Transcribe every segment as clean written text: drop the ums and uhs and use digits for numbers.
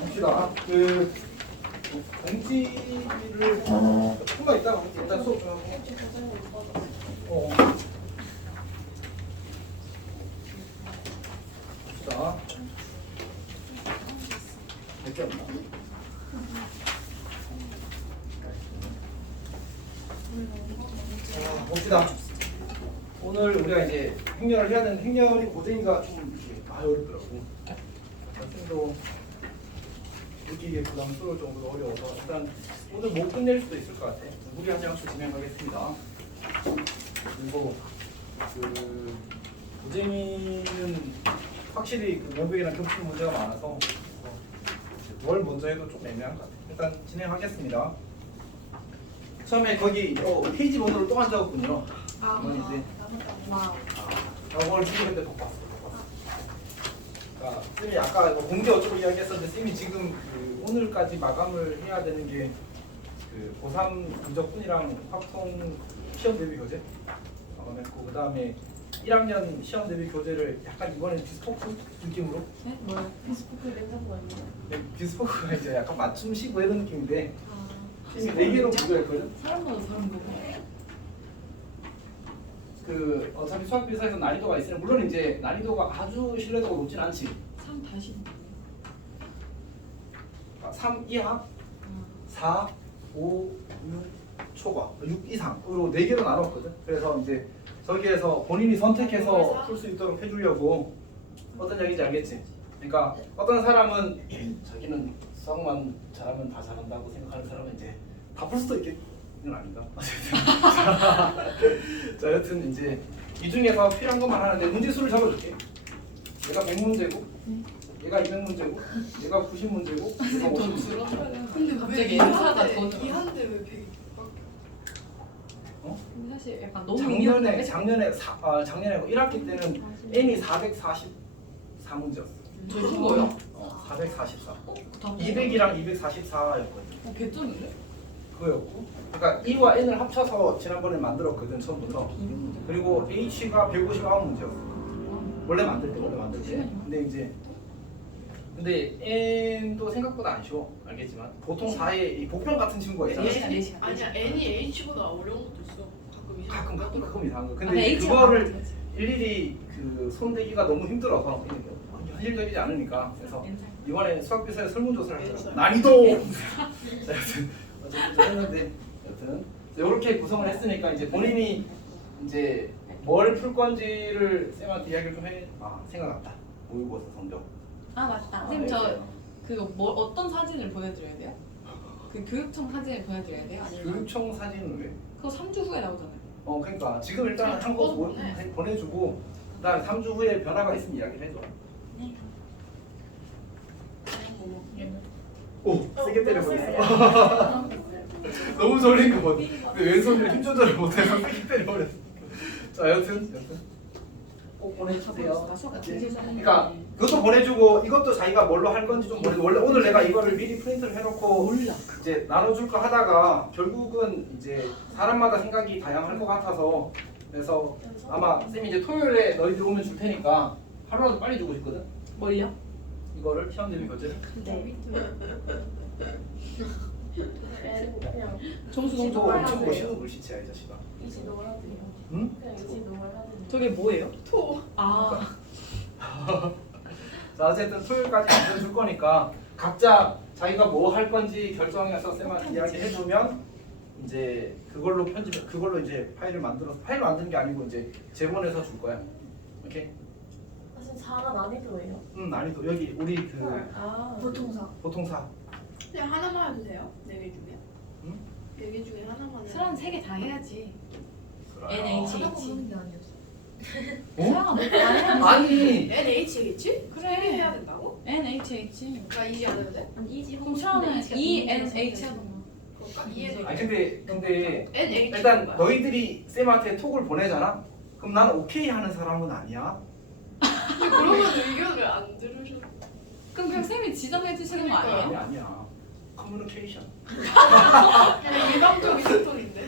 봅시다. 그 공지를 조금만 있다가 일단 수업 좀 하고. 봅시다. 몇 개 없나? 봅시다. 오늘 우리가 이제 행렬을 해야 되는 행렬이 고생이가 좀 어렵더라고. 좀 느끼기에 부담스러울 정도로 어려워서 일단 오늘 못 끝낼 수도 있을 것 같아. 무리하지 않고 진행하겠습니다. 그리고 그 고쟁이는 확실히 그 면백이랑 겹치는 문제가 많아서 뭘 먼저 해도 좀 애매한 것 같아. 일단 진행하겠습니다. 처음에 거기 페이지 번호를 또 안 적었군요. 이제 저걸 지금 못 봤어. 그러니까 쌤이 아까 공개 어쩌고 이야기했었는데 쌤이 지금 그 오늘까지 마감을 해야 되는 게 그 고3 미적분이랑 확통 시험 대비 교재 마감했고 그 다음에 1학년 시험 대비 교재를 약간 이번엔 비스포크 느낌으로. 네? 뭐요? 비스포크 냉장고 아니에요? 네, 비스포크가 이제 약간 맞춤식 이런 느낌인데 쌤이 4개로 구조했거든. 사람마다 다른 거고. 그 어차피 수학 비사에서 난이도가 있으면 물론 이제 난이도가 아주 신뢰도가 높진 않지. 3 다시 3 이하, 4, 5, 6 초과, 6 이상으로 4개로 나눴거든. 그래서 이제 저기에서 본인이 선택해서 풀 수 있도록 해주려고 어떤 얘기인지 알겠지? 그러니까 어떤 사람은 자기는 수학만 잘하면 다 잘한다고 생각하는 사람은 이제 다 풀 수도 있겠는 아닌가? 자, 여튼 이제 이 중에서 필요한 것만 하는데 문제수를 적어줄게. 얘가 100문제고 얘가 200문제고 얘가 90문제고 얘가 50문제고. 근데 갑자기 인사가 더 이한데 왜 100? 근데 사실 약간 너무 작년에 1학기 때는 N이 444문제였어. 저큰 거요? 444. 200 200이랑 244였거든. 개쩌는데? 그거였고. 그러니까 E와 N을 합쳐서 지난번에 만들었거든 처음부터. 그리고 H가 159문제였어. 원래 만들 때. 근데 N도 생각보다 안 쉬워. 알겠지만 보통 4에 이 복병 같은 친구가 있잖아. 4시간. 아니야 N이 H보다 어려운 것도 있어. 가끔 이상한 거. 아, 근데 H가 그거를 많지. 일일이 그 손대기가 너무 힘들어서 현실적이지 않으니까 그래서 이번에 수학비사에 설문조사를 하더라고. 난이도. 자, 여튼 어쨌든 했는데 여튼 이렇게 구성을 했으니까 이제 본인이 이제 뭘 풀 건지를 쌤한테 이야기를 좀 해. 생각났다. 모의고사 성적. 아 맞다. 선생님 저 그거 뭐 어떤 사진을 보내드려야 돼요? 그 교육청 사진을 보내드려야 돼요? 아니면 교육청 사진은 왜? 그거 3주 후에 나오잖아요. 그러니까 지금 일단 한 거 보내주고 그다음에 3주 후에 변화가 있으면 이야기를 해줘. 네. 오, 세게 때려버렸어. 너무 졸린 거 봐. 근데 왼손으로 힘 조절을 못해서 세게 때려버렸어. 자, 여튼 꼭 보내주세요. 그러니까 그것도 보내주고 이것도 자기가 뭘로 할 건지 좀 보내줘. 원래 오늘 내가 이거를 미리 프린트를 해놓고 몰라. 이제 나눠줄까 하다가 결국은 이제 사람마다 생각이 다양할 것 같아서 그래서 아마 쌤이 이제 토요일에 너희들 오면 줄 테니까 하루라도 빨리 주고 싶거든. 뭘요? 이거를 시험 대비 교재. 네. 그냥 점수 너무 또 좋아요. 엄청 멋있는 글씨체야 이 자식아. 이지 너를 하더니 응? 그냥 이지 너를 하더니 저게 뭐예요? 토. 아 자, 어쨌든 토요일까지 안줄 거니까 각자 자기가 뭐 할 건지 결정해서 쌤한테 이야기해주면 이제 그걸로 이제 파일을 만드는 게 아니고 이제 제본해서 줄 거야. 오케이? 지금 4가 난이도예요. 난이도 여기 우리 그 보통사. 보통사. 그냥 하나만 해도 돼요? 4개 중에? 응? 4개 중에 하나만 사람 3개 다 해야지. 그래요. NH. 어? 사람 다 해야지. 아니 NH겠지? 그래. 해야 된다고? NHH. 나 이지 안 해도 돼? 그럼 차라는 ENH 하던가. 그럴까? 이해를 아니 근데 NH 일단 너희들이 쌤한테 톡을 보내잖아. 그럼 나는 오케이 하는 사람은 아니야. 그러면 의견을 안 들으셔. 그럼 그냥 쌤이 지정해 주시는 거 아니에요? 아니야. 커뮤니케이션. 그냥 일방적인 소통인데.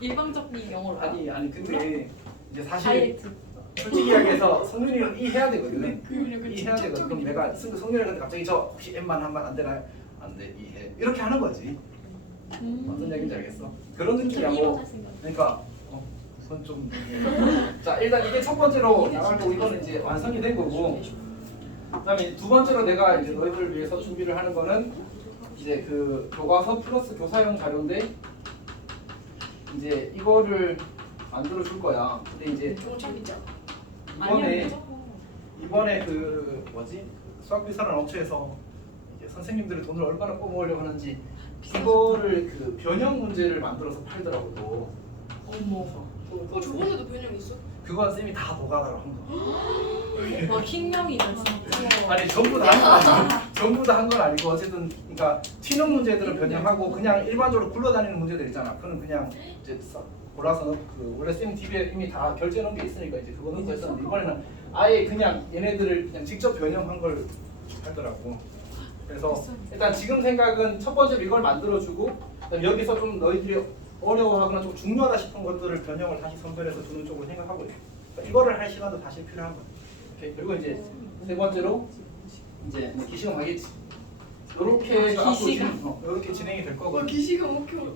일방적인 영어로. 아니 근데 이제 사실 다이렉트. 솔직히 이야기해서 성윤이는 이 해야 되거든. 이 해야 되거든. 그럼 내가 성윤이한테 갑자기 저 혹시 M만 한 번 안 되나요? 안 돼. 이 해. 이렇게 하는 거지. 어떤 얘기인지 알겠어? 그런 느낌이야. 뭐 그러니까 그건 좀. 자 일단 이게 첫 번째로 나갈 거고 이거는 이제 완성이 된 거고. 그다음에 두 번째로 내가 이제 너희들을 위해서 준비를 하는 거는 이제 그 교과서 플러스 교사용 자료인데 이제 이거를 만들어 줄 거야. 근데 이제 저거 참 있죠? 이번에 그 뭐지 수학 비슷한 업체에서 이제 선생님들이 돈을 얼마나 뽑아오려고 하는지 이거를 그 변형 문제를 만들어서 팔더라고 또. 어머. 저번에도 변형 있어? 그건 쌤이 다 노가다로 한 거. 와 킹령이다 진짜. 아니 전부 다 한 건 아니고 전부 다 한 건 아니고 어쨌든 그러니까 튀는 문제들은 변형하고 그냥 일반적으로 굴러다니는 문제들 있잖아. 그건 그냥 이제 골라서 그 원래 쌤 DB에 이미 다 결제 놓은 게 있으니까 이제 그거 넣고 했었는데 이번에는 아예 그냥 얘네들을 그냥 직접 변형한 걸 하더라고. 그래서 일단 지금 생각은 첫 번째로 이걸 만들어주고 그다음에 여기서 좀 너희들이 어려워하거나 좀 중요하다 싶은 것들을 변형을 다시 선별해서 주는 쪽으로 생각하고 있어. 그러니까 이거를 할 시간도 다시 필요한 거야. 오케이. 그리고 이제 세 번째로 이제 기시간 하겠지. 요렇게 요렇게 진행이 될 거고. 기시가 먹혀.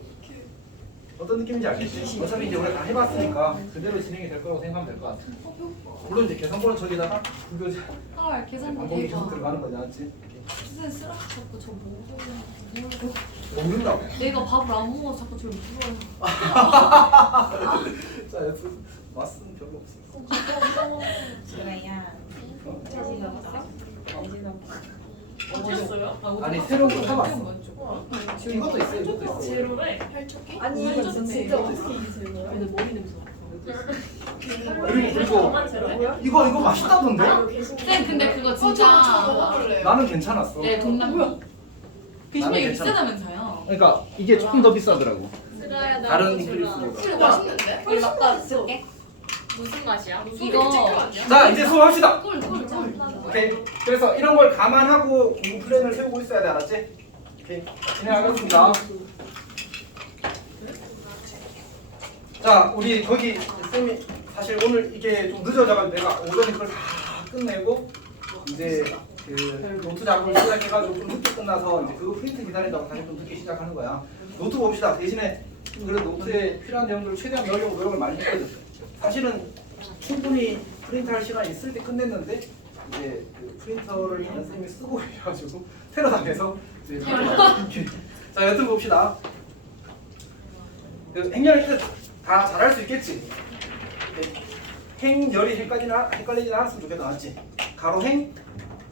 어떤 느낌인지 알겠지? 어차피 이제 우리가 다 해봤으니까 그대로 진행이 될 거라고 생각하면 될 것 같아. 물론 이제 계산번호 저기다가 그거 헐 계산도 방법이 계속 대박. 들어가는 거지, 맞지? 선생님 쓰라고 자꾸 저 먹어요. 먹는다고. 내가 밥을 안 먹어서 자꾸 저를 물어요. 자, 여튼 맛은 별로 없어. 지라야 자신 없어? 어딨어요? 아니 새로운 거 사봤어. 와. 이것도 있어, 이것도 있어. 제로래? 팔척기? 아니 이거 이거 진짜 진짜 어떻게 어떻게 이게 제일 근데 머리 냄새 그리고 이거 맛있다던데? 쌤 근데 그거 저거 진짜 먹어볼래요. 나는 괜찮았어. 네 동남아 나는 비주얼이 괜찮아. 비싸다면서요. 그러니까 이게 조금 더 비싸더라고. 지라야 다른 나 인크리스로. 근데 맛있는데? 우리 아까 줄게. 무슨 맛이야? 이거 자, 이제 수업합시다. 꿀 오케이. 그래서 이런 걸 감안하고 공부 플랜을 세우고 있어야 돼, 알았지? 오케이. 진행하겠습니다. 자, 우리 거기 쌤이 사실 오늘 이게 좀 늦어져가지고 내가 오전에 그걸 다 끝내고 이제 그 노트 작업을 시작해가지고 좀 늦게 끝나서 이제 그거 프린트 기다린다고 다시 좀 늦게 시작하는 거야. 노트 봅시다. 대신에 그래도 노트에 필요한 내용들을 최대한 넣으려고 노력을 많이 했거든. 사실은 충분히 프린트할 시간이 있을 때 끝냈는데 이제 그 프린터를 연습생이 쓰고 해가지고 테러 당해서 이제 자 여튼 봅시다. 그 행렬을 다 잘할 수 있겠지. 행열이 헷갈리진 않았으면 좋겠다, 맞지? 가로행,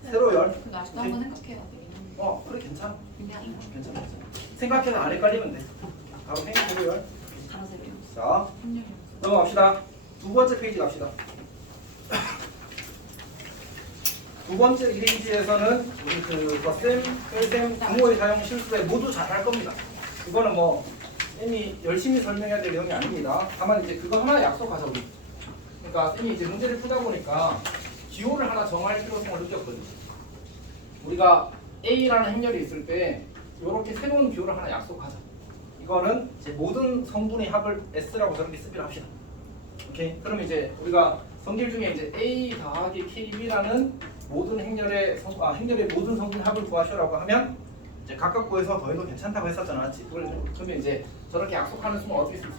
세로열. 그거 아직도 한번 생각해야 되긴 그래 괜찮아. 그냥 괜찮아. 생각해서 안 헷갈리면 돼. 가로행, 세로열. 가로세요. 자 넘어갑시다. 두 번째 페이지 갑시다. 두 번째 페이지에서는 우리 그 덧셈, 뺄셈, 부모의 사용 실수에 모두 잘 할 겁니다. 이거는 뭐 쌤이 열심히 설명해야 될 내용이 아닙니다. 다만 이제 그거 하나 약속하자 우리. 그러니까 쌤이 이제 문제를 풀다 보니까 기호를 하나 정할 필요성을 느꼈거든요. 우리가 A라는 행렬이 있을 때 이렇게 새로운 기호를 하나 약속하자. 이거는 이제 모든 성분의 합을 S라고 저렇게 쓰기로 합시다. 오케이. 그럼 이제 우리가 성질 중에 이제 A 더하기 KB라는 모든 행렬의 모든 성분 합을 구하시라고 하면 이제 각각 구해서 더해도 괜찮다고 했었잖아, 맞지? 그러면 이제 저렇게 약속하는 수는 어떻게 쓸 수 있어?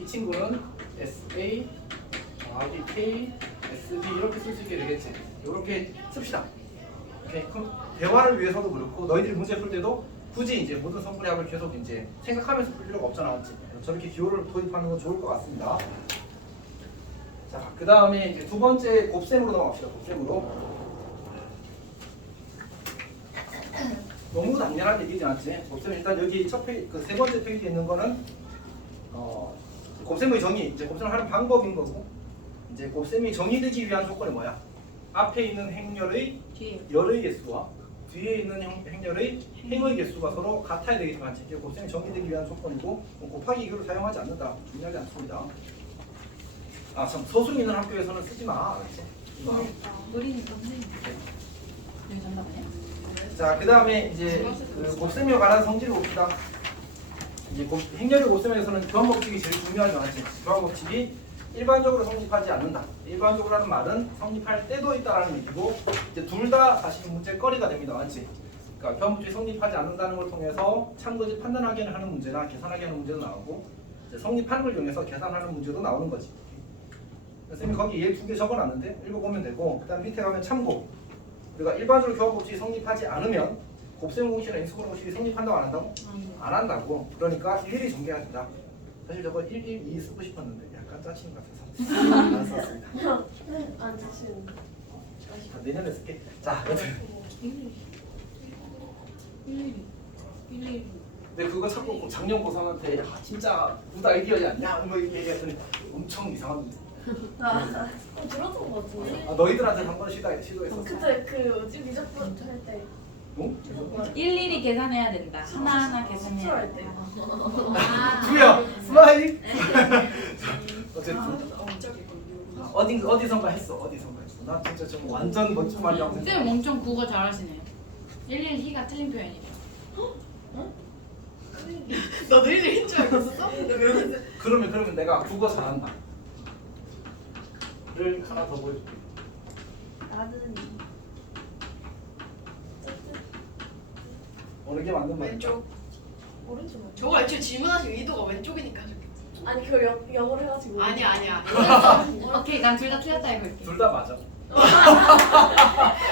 이 친구는 SA 더하기 K, SB 이렇게 쓸 수 있게 되겠지. 이렇게 씁시다. 오케이. 그럼 대화를 위해서도 그렇고 너희들이 문제 풀 때도 굳이 이제 모든 성분의 합을 계속 이제 생각하면서 풀 필요가 없잖아, 맞지? 저렇게 기호를 도입하는 건 좋을 것 같습니다. 자, 그 다음에 이제 두 번째 곱셈으로 넘어갑시다. 곱셈으로. 너무 당연한 얘기지 않지? 곱셈 일단 여기 첫 페이지, 그 세 번째 페이지에 있는 거는 곱셈의 정의, 이제 곱셈을 하는 방법인 거고, 이제 곱셈이 정의되기 위한 조건이 뭐야? 앞에 있는 행렬의 뒤에 열의 개수와 뒤에 있는 행렬의 행의 개수가 서로 같아야 되겠지만, 이게 곱셈이 정의되기 위한 조건이고, 곱하기 이거를 사용하지 않는다. 중요하지 않습니다. 아, 참 서술 있는 학교에서는 쓰지 마. 알았지? 우리는 선생님. 여기 정답 아니야? 자, 그 다음에 이제 그 곱셈에 관한 성질을 봅시다. 이제 행렬의 곱셈에서는 교환법칙이 제일 중요하지 않지? 교환법칙이 일반적으로 성립하지 않는다. 일반적으로 하는 말은 성립할 때도 있다라는 얘기고 이제 둘 다 사실 문제거리가 됩니다. 맞지? 그러니까 교환법칙이 성립하지 않는다는 걸 통해서 참고지 판단하게 하는 문제나 계산하게 하는 문제도 나오고 이제 성립하는 걸 이용해서 계산하는 문제도 나오는 거지. 선생님이 거기 얘 두 개 적어놨는데 읽어보면 되고 그 다음 밑에 가면 참고 우리가 일반적으로 교환법칙이 성립하지 않으면 곱셈공식이나 인수분해공식이 성립한다고 안 한다고? 안 한다고. 그러니까 일일이 전개해야 된다. 사실 저거 1, 1, 2 쓰고 싶었는데 약간 짜치는 것 같아서 안 썼습니다. 안 드시는. 자, 내년에 쓸게. 자, 여튼 근데 그거 자꾸 작년 고3한테 진짜 누가 아이디어지 않냐? 뭐 이렇게 얘기했더니 엄청 이상한데. 들었던 거 같은데. 너희들한테 한 번 시도했었어. 그때 그 뭐지 미적분 할 때. 어? 일일이 계산해야 된다. 하나하나 계산해야 수출할 된다. 때. 주야 스마일. 어쨌든 갑자기 어디선가 했어. 어디선가 했어. 나 진짜 좀 완전 멋진 말이라고 생각. 쌤 엄청 국어 잘하시네요. 일일이가 틀린 표현이에요. 너 일일인 줄 알았어? 그러면 내가 국어 잘한다. 를 하나 더 보여줄게. 나는 어느 게 맞는 말일까? 왼쪽. 오른쪽. 저거 애초에 질문하신 의도가 왼쪽이니까 하셨겠지. 아니 그걸 영어로 해가지고. 아니야. 오케이, 난 둘 다 틀렸다 이거. 둘 다 맞아.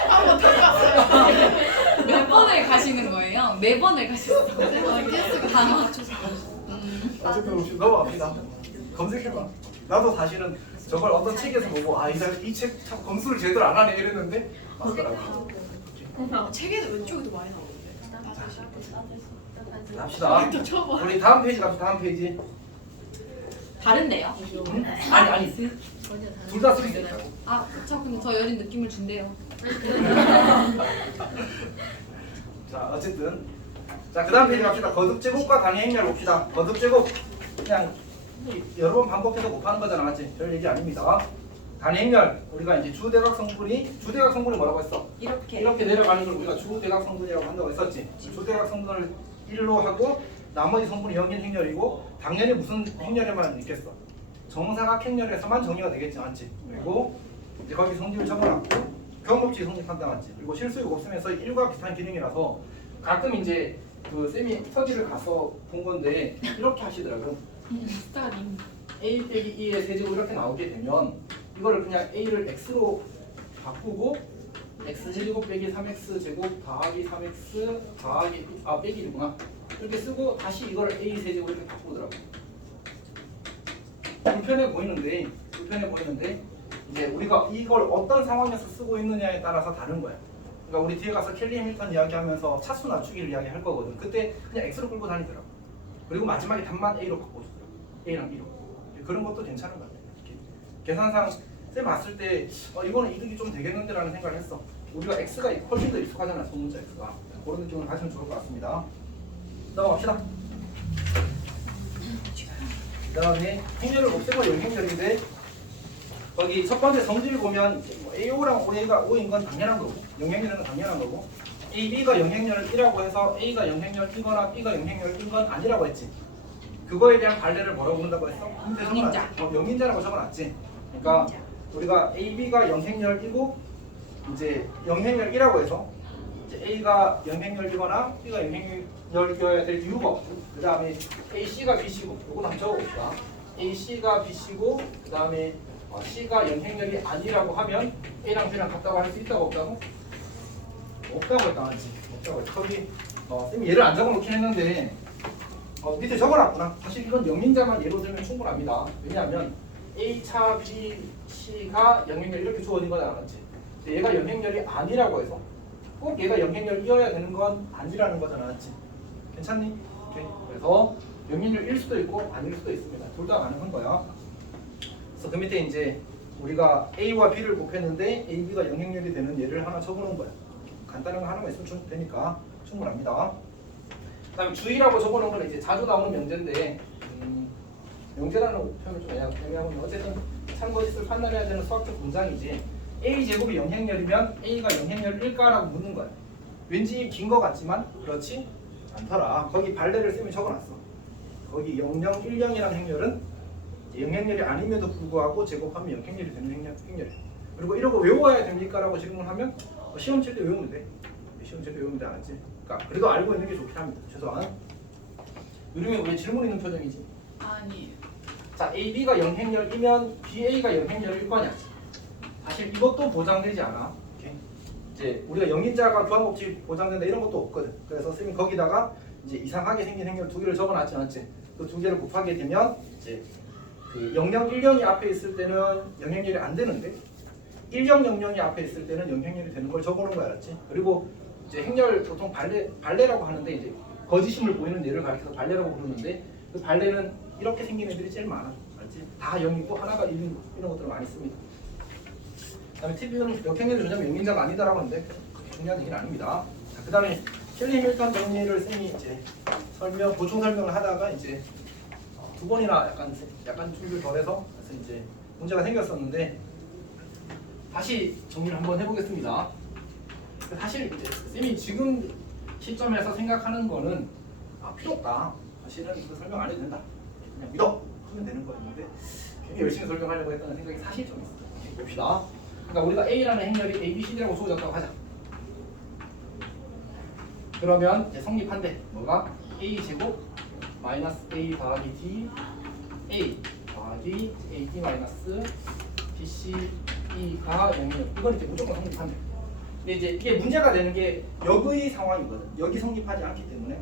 한번 더 봤어요. 몇 번을 가시는 거예요? 네 번을 가셨어요. 다 맞춰서. 어쨌든 혹시 넘어갑니다. 검색해봐. 나도 사실은 저걸 어떤 책에서 보고 이책 참 검수를 제대로 안 하네 이랬는데 맞더라고. 책에는 왼쪽이 더 많이 나오는데. 갑시다. 또 쳐봐. 우리 다음 페이지 갑시다. 다음 페이지. 다른데요? 응? 아니. 둘 다 쓸 수 있다고. 아, 그쵸. 근데 더 여린 느낌을 준대요. 자, 어쨌든 자, 그 다음 페이지 갑시다. 거듭제곱과 단위 행렬 봅시다. 거듭제곱 그냥 여러 번 반복해서 곱하는 거잖아, 맞지? 별 얘기 아닙니다. 단위 행렬 우리가 이제 주대각 성분이 뭐라고 했어? 이렇게. 이렇게 내려가는 걸 우리가 주대각 성분이라고 한다고 했었지. 주대각 성분을 1로 하고 나머지 성분이 영인 행렬이고 당연히 무슨 행렬에만 있겠어? 정사각 행렬에서만 정의가 되겠지, 맞지? 그리고 이제 거기 성질을 적어놨고 교환법칙이 성립한다, 맞지? 그리고 실수요 곱셈에서 1과 비슷한 기능이라서 가끔 이제 그 쌤이 스터디를 가서 본 건데 이렇게 하시더라고요. 스타링. a 빼기 2의 세제곱 이렇게 나오게 되면 이거를 그냥 a를 x로 바꾸고 x 세제곱 빼기 3x 제곱 더하기 3x 더하기 빼기 1구나 이렇게 쓰고 다시 이걸 a 세제곱 이렇게 바꾸더라고. 불편해 보이는데 이제 우리가 이걸 어떤 상황에서 쓰고 있느냐에 따라서 다른 거야. 그러니까 우리 뒤에 가서 켈리 해밀턴 이야기하면서 차수 낮추기를 이야기할 거거든. 그때 그냥 x로 끌고 다니더라고. 그리고 마지막에 답만 a로 바꿔주더라고. a랑 b로. 그런 것도 괜찮은 것 같아. 계산상 쌤 봤을 때 이거는 이득이 좀 되겠는데라는 생각을 했어. 우리가 x가 훨씬 더 익숙하잖아, 소문자 x가. 그런 느낌을 가지면 좋을 것 같습니다. 넘어갑시다. 그 다음에 행렬을 없애고 영행렬인데 거기 첫 번째 성질 보면 AO랑 OA가 O인 건 당연한 거고 영행렬은 당연한 거고 AB가 영행렬을 1이라고 해서 A가 영행렬 1거나 B가 영행렬 1건 아니라고 했지. 그거에 대한 관례를 뭐라고 부른다고 했어? 영인자. 영인자라고 적어놨지. 그러니까 우리가 AB가 영행렬이고 이제 영행렬 1이라고 해서 이제 A가 영행렬이거나 B가 영행렬이어야 될 이유가 없고 그 다음에 AC가 BC고 요건 한번 적어봅시다. AC가 BC고 그 다음에 C가 영행렬이 아니라고 하면 A랑 B랑 같다고 할 수 있다고 없다고? 없다고 했다 맞지? 없다고 했다. 거기 쌤이 예를 안 적어놓긴 했는데 밑에 적어놨구나. 사실 이건 영인자만 예로 들면 충분합니다. 왜냐하면 A차 B, C가 영행렬 이렇게 주어진 거잖아 맞지? 근데 얘가 영행렬이 아니라고 해서 꼭 얘가 영행렬이어야 되는 건 아니라는 거잖아 맞지? 괜찮니? 오케이. 그래서 영행렬일 수도 있고 아닐 수도 있습니다. 둘 다 가능한 거야. 그래서 그 밑에 이제 우리가 A와 B를 곱했는데 A, B가 영행렬이 되는 예를 하나 적어놓은 거야. 간단한 거 하나만 있으면 되니까 충분합니다. 그 다음에 주의라고 적어놓은 건 이제 자주 나오는 명제인데 명제라는 표현이 좀 애매하면 어쨌든 참고짓을 판단해야 되는 수학적 문장이지. A제곱이 영행렬이면 A가 영행렬일까라고 묻는 거야. 왠지 긴 거 같지만 그렇지 않더라. 거기 발레를 쌤이 적어놨어. 거기 0010이라는 행렬은 영행렬이 아님에도 불구하고 제곱하면 영행렬이 되는 행렬이에요. 그리고 이러고 외워야 됩니까라고 질문을 하면 시험 칠 때 외우면 돼. 시험 칠 때 외우면 돼, 알았지? 그러니까 그래도 알고 있는 게 좋긴 합니다. 최소한. 요즘에 왜 질문 있는 표정이지? 아니 자, AB가 영행렬이면 BA가 영행렬일 거냐? 사실 이것도 보장되지 않아. 오케이? 이제 우리가 영인자가 교환법칙 보장된다 이런 것도 없거든. 그래서 선생님이 거기다가 이제 이상하게 생긴 행렬 두 개를 적어놨지 않지? 그 두 개를 곱하게 되면 이제 그 0010이 앞에 있을 때는 영행렬이 안 되는데 1000이 앞에 있을 때는 영행렬이 되는 걸 적어놓은 거 알았지? 그리고 이제 행렬 보통 발레라고 하는데 이제 거짓임을 보이는 예를 가리켜서 발레라고 부르는데 그 발레는 이렇게 생긴 애들이 제일 많아. 알지? 다 0이고 하나가 1인 이런 것들을 많이 씁니다. 그다음에 TV는 역행렬이 전혀 영인자가 아니다라고 하는데 그렇게 중요한 얘기는 아닙니다. 자, 그다음에 켈리 해밀턴 정리를 쌤이 이제 보충 설명을 하다가 이제 두 번이나 약간 준비를 덜 해서 그래서 이제 문제가 생겼었는데 다시 정리를 한번 해보겠습니다. 사실 이제 쌤이 지금 시점에서 생각하는 거는 필요 없다. 사실은 이거 설명 안 해도 된다. 그냥 믿어 하면 되는 거였는데 굉장히 열심히 설명하려고 했다는 생각이 사실 좀 있어요. 봅시다. 그러니까 우리가 A라는 행렬이 A, B, C라고 주어졌다고 하자. 그러면 이제 성립한대. 뭐가? A 제곱 마이너스 A 더하기 D A 더하기 AD 마이너스 BC E가 0이에요. 이건 이제 무조건 성립한대. 근데 이제 이게 문제가 되는 게 역의 상황이거든. 여기 성립하지 않기 때문에.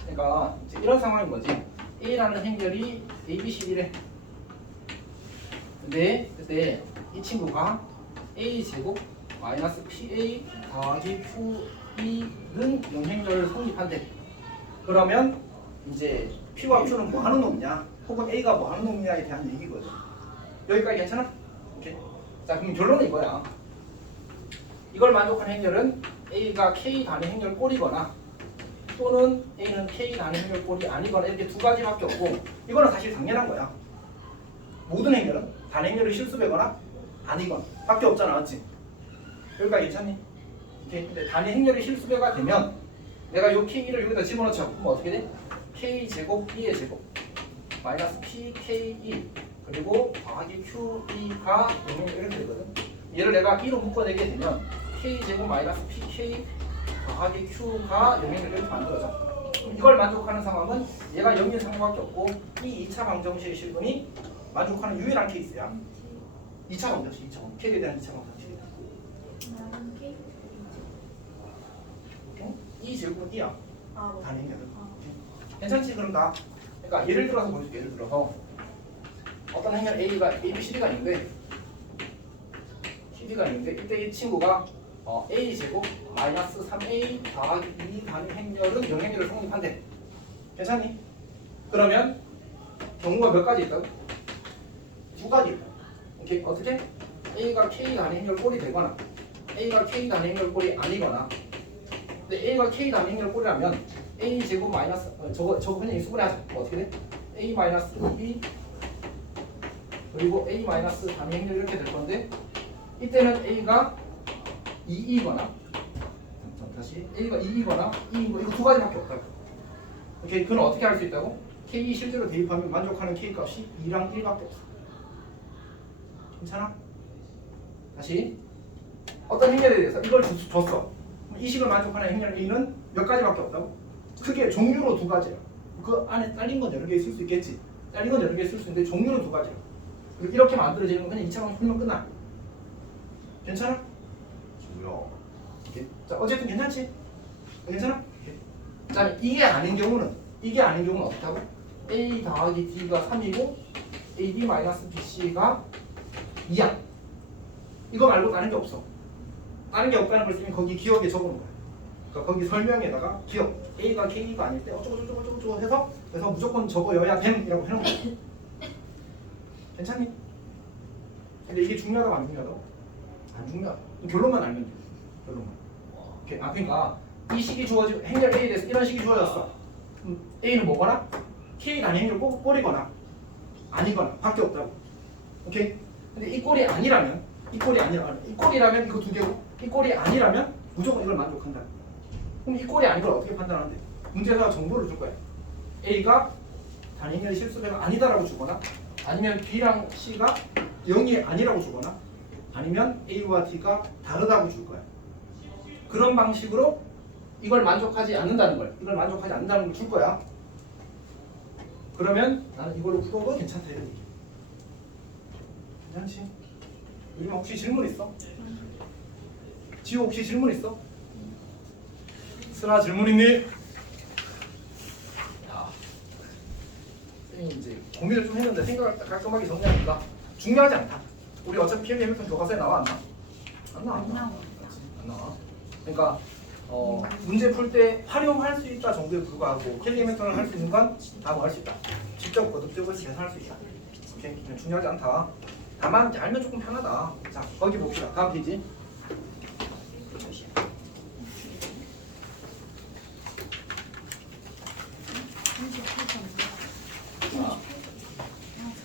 그러니까 이제 이런 상황인 거지. A라는 행렬이 ABCD래. 근데 그때 이 친구가 A 제곱 마이너스 PA 더하기 QE는 영행렬을 성립한대. 그러면 이제 P와 Q는 뭐 하는 놈이냐, 혹은 A가 뭐 하는 놈이냐에 대한 얘기거든. 여기까지 괜찮아? 오케이. 자, 그럼 결론은 이거야. 이걸 만족하는 행렬은 A가 K 단위 행렬 꼴이거나 또는 A는 K 단위 행렬 꼴이 아니거나 이렇게 두 가지밖에 없고 이거는 사실 당연한 거야. 모든 행렬은 단행렬이 실수배거나 아니거나 밖에 없잖아, 맞지? 여기까지 괜찮니? 오케이. 근데 단위 행렬이 실수배가 되면 내가 이 K를 여기다 집어넣자. 그럼 어떻게 돼? K 제곱 B의 제곱 마이너스 PKE 그리고 더하기 QE가 이렇게 되거든. 얘를 내가 2로 묶어내게 되면 K 제곱 마이너스 PK 더하기 Q가 0을 이렇게 만들어져. 이걸 만족하는 상황은 얘가 0인 상황밖에 없고 이 2차 방정식의 실분이 만족하는 유일한 케이스야. 2차 방정식, 2차 방정식. K에 대한 2차 방정식. 이 제곱은 E야. 단행이거든. 괜찮지? 그럼 나 그러니까 예를 들어서 보여줄게. 예를 들어서 어떤 행렬 A가 ABCD가 있는데 CD가 있는데 이때 이 친구가 A 제곱 마이너스 3A 더하기 2 단위 행렬은 영행렬을 성립한대. 괜찮니? 그러면 경우가 몇 가지 있다고? 두 가지 있다. 오케이. 어떻게? A가 K 단위 행렬 꼴이 되거나 A가 K 단위 행렬 꼴이 아니거나. 근데 A가 K 단위 행렬 꼴이라면 A 제곱 마이너스 저거 그냥 수분해 하자. 어떻게 돼? A 마이너스 2B 그리고 A 마이너스 단위 행렬 이렇게 될 건데 이때는 A가 2이거나 다시 A가 2이거나 2인 거 이거 두 가지밖에 없다고. 오케이. 그건 어떻게 할 수 있다고? K 실제로 대입하면 만족하는 K 값이 2랑 1밖에 없어. 괜찮아? 다시 어떤 행렬에 대해서 이걸 줬어. 이 식을 만족하는 행렬 A는 몇 가지밖에 없다고? 크게 종류로 두 가지야. 그 안에 잘린 건 여러 개 있을 수 있겠지. 잘린 건 여러 개 있을 수 있는데 종류는 두 가지야. 그리고 이렇게 만들어지는 건 그냥 2차 방정 풀면 끝나. 괜찮아? 뭐야? 자, 어쨌든 괜찮지? 괜찮아? 자, 이게 아닌 경우는 어떻게 하고? A 더하기 D가 3이고 AD 마이너스 BC가 2야. 이거 말고 다른 게 없어. 다른 게 없다는 걸 쓰면 거기 기억에 적어놓은 거야. 그러니까 거기 설명에다가 기억 A가 K가 아닐 때 어쩌고저쩌고 해서 그래서 무조건 적어여야 됨이라고 해놓은 거야. 괜찮니? 근데 이게 중요하다고 안 중요하다고? 안 중요하다. 결론만 알면 돼. 결론만. 오케이. 그러니까 이 식이 주어지고 행렬 A에 대해서 이런 식이 주어졌어. A는 뭐거나 K 단위 행렬 꼴이거나 아니거나 밖에 없다고. 오케이. 근데 이 꼴이 아니라면 이 꼴이라면 이거 두 개고 이 꼴이 아니라면 무조건 이걸 만족한다. 그럼 이 꼴이 아닌 걸 어떻게 판단하는데? 문제에서 정보를 줄 거야. A가 단위 행렬 실수배가 아니다라고 주거나 아니면 B랑 C가 0이 아니라고 주거나 아니면 A와 D가 다르다고 줄 거야. 그런 방식으로 이걸 만족하지 않는다는 걸 줄 거야. 그러면 나는 이걸로 풀어도 괜찮다 이런 얘기. 괜찮지? 요즘 혹시 질문 있어? 지호 혹시 질문 있어? 슬아 질문 있니? 야, 선생님 이제 고민을 좀 했는데 생각을 딱 깔끔하게 정리하니까 중요하지 않다. 우리 어차피 켈리 해밀턴 교과서에 나와 안 나와? 안 나와. 안 나와. 안 나와. 그러니까 문제 풀 때 활용할 수 있다 정도에 불과하고 켈리 해밀턴을 할 수 있는 건 다 뭐 할 수 있다. 직접 거듭적으로 계산할 수 있다. 오케이? 중요하지 않다. 다만 이제 알면 조금 편하다. 자, 거기 봅시다. 다음 페이지.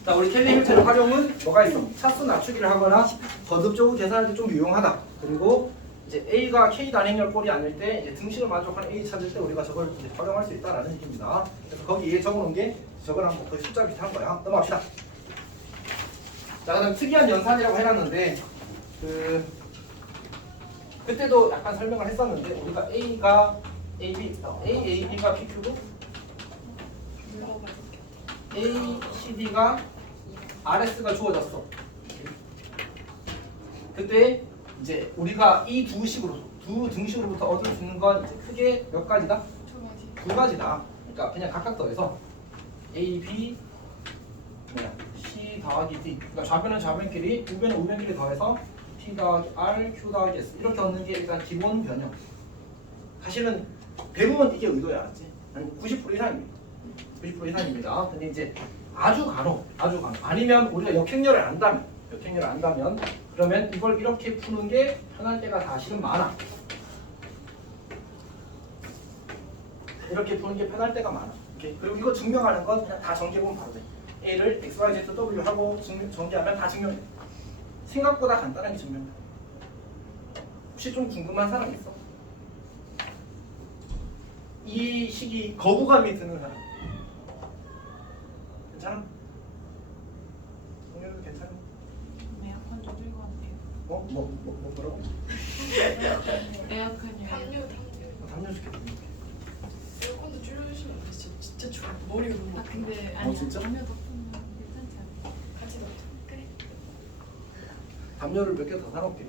자, 우리 켈리 해밀턴의 활용은 뭐가 있어? 차수 낮추기를 하거나 거듭적으로 계산할 때 좀 유용하다. 그리고 이제 A가 K 단행열 꼴이 아닐 때 이제 등식을 만족하는 A 찾을 때 우리가 저걸 이제 활용할 수 있다라는 얘기입니다. 그래서 거기에 적어놓은 게 저거랑 뭐 거의 숫자 비슷한 거야. 넘어갑시다. 자, 그다음 특이한 연산이라고 해놨는데 그때도 약간 설명을 했었는데 우리가 A가 AB가 PQ고 ACD가 RS가 주어졌어. 그때 이제 우리가 이 두 등식으로부터 얻을 수 있는 건 이제 크게 몇 가지다? 두 가지다. 그러니까 그냥 각각 더해서 A, B, C 더하기 D. 그러니까 좌변은 좌변끼리, 우변은 우변끼리 더해서 P 더하기 R, Q 더하기 S 이렇게 얻는 게 일단 기본 변형. 사실은 대부분 이게 의도야, 알았지? 90% 이상입니다. 90% 이상입니다. 근데 이제 아주 간혹 아니면 우리가 역행렬을 안다면 그러면 이걸 이렇게 푸는 게 편할 때가 사실은 많아. 이렇게 푸는 게 편할 때가 많아. 오케이? 그리고 이거 증명하는 건 그냥 다 정리해보면 바로 돼. A를 X, Y, Z, W 하고 정리하면 다 증명해. 생각보다 간단하게 증명해. 혹시 좀 궁금한 사람 있어? 이 식이 거부감이 드는 사람 괜찮아? 동료도 괜찮아? 에어컨 좀 들고 왔네요. 뭐라고? 에어컨이요. 담요 시켜. 에어컨도 줄여주시면 안 돼. 진짜 추워. 머리가 너무 아 아파. 근데 아니야. 진짜? 담요 덮으면 괜찮지 않아? 같이 넣자. 그래. 담요를 몇 개 더 사놓을게.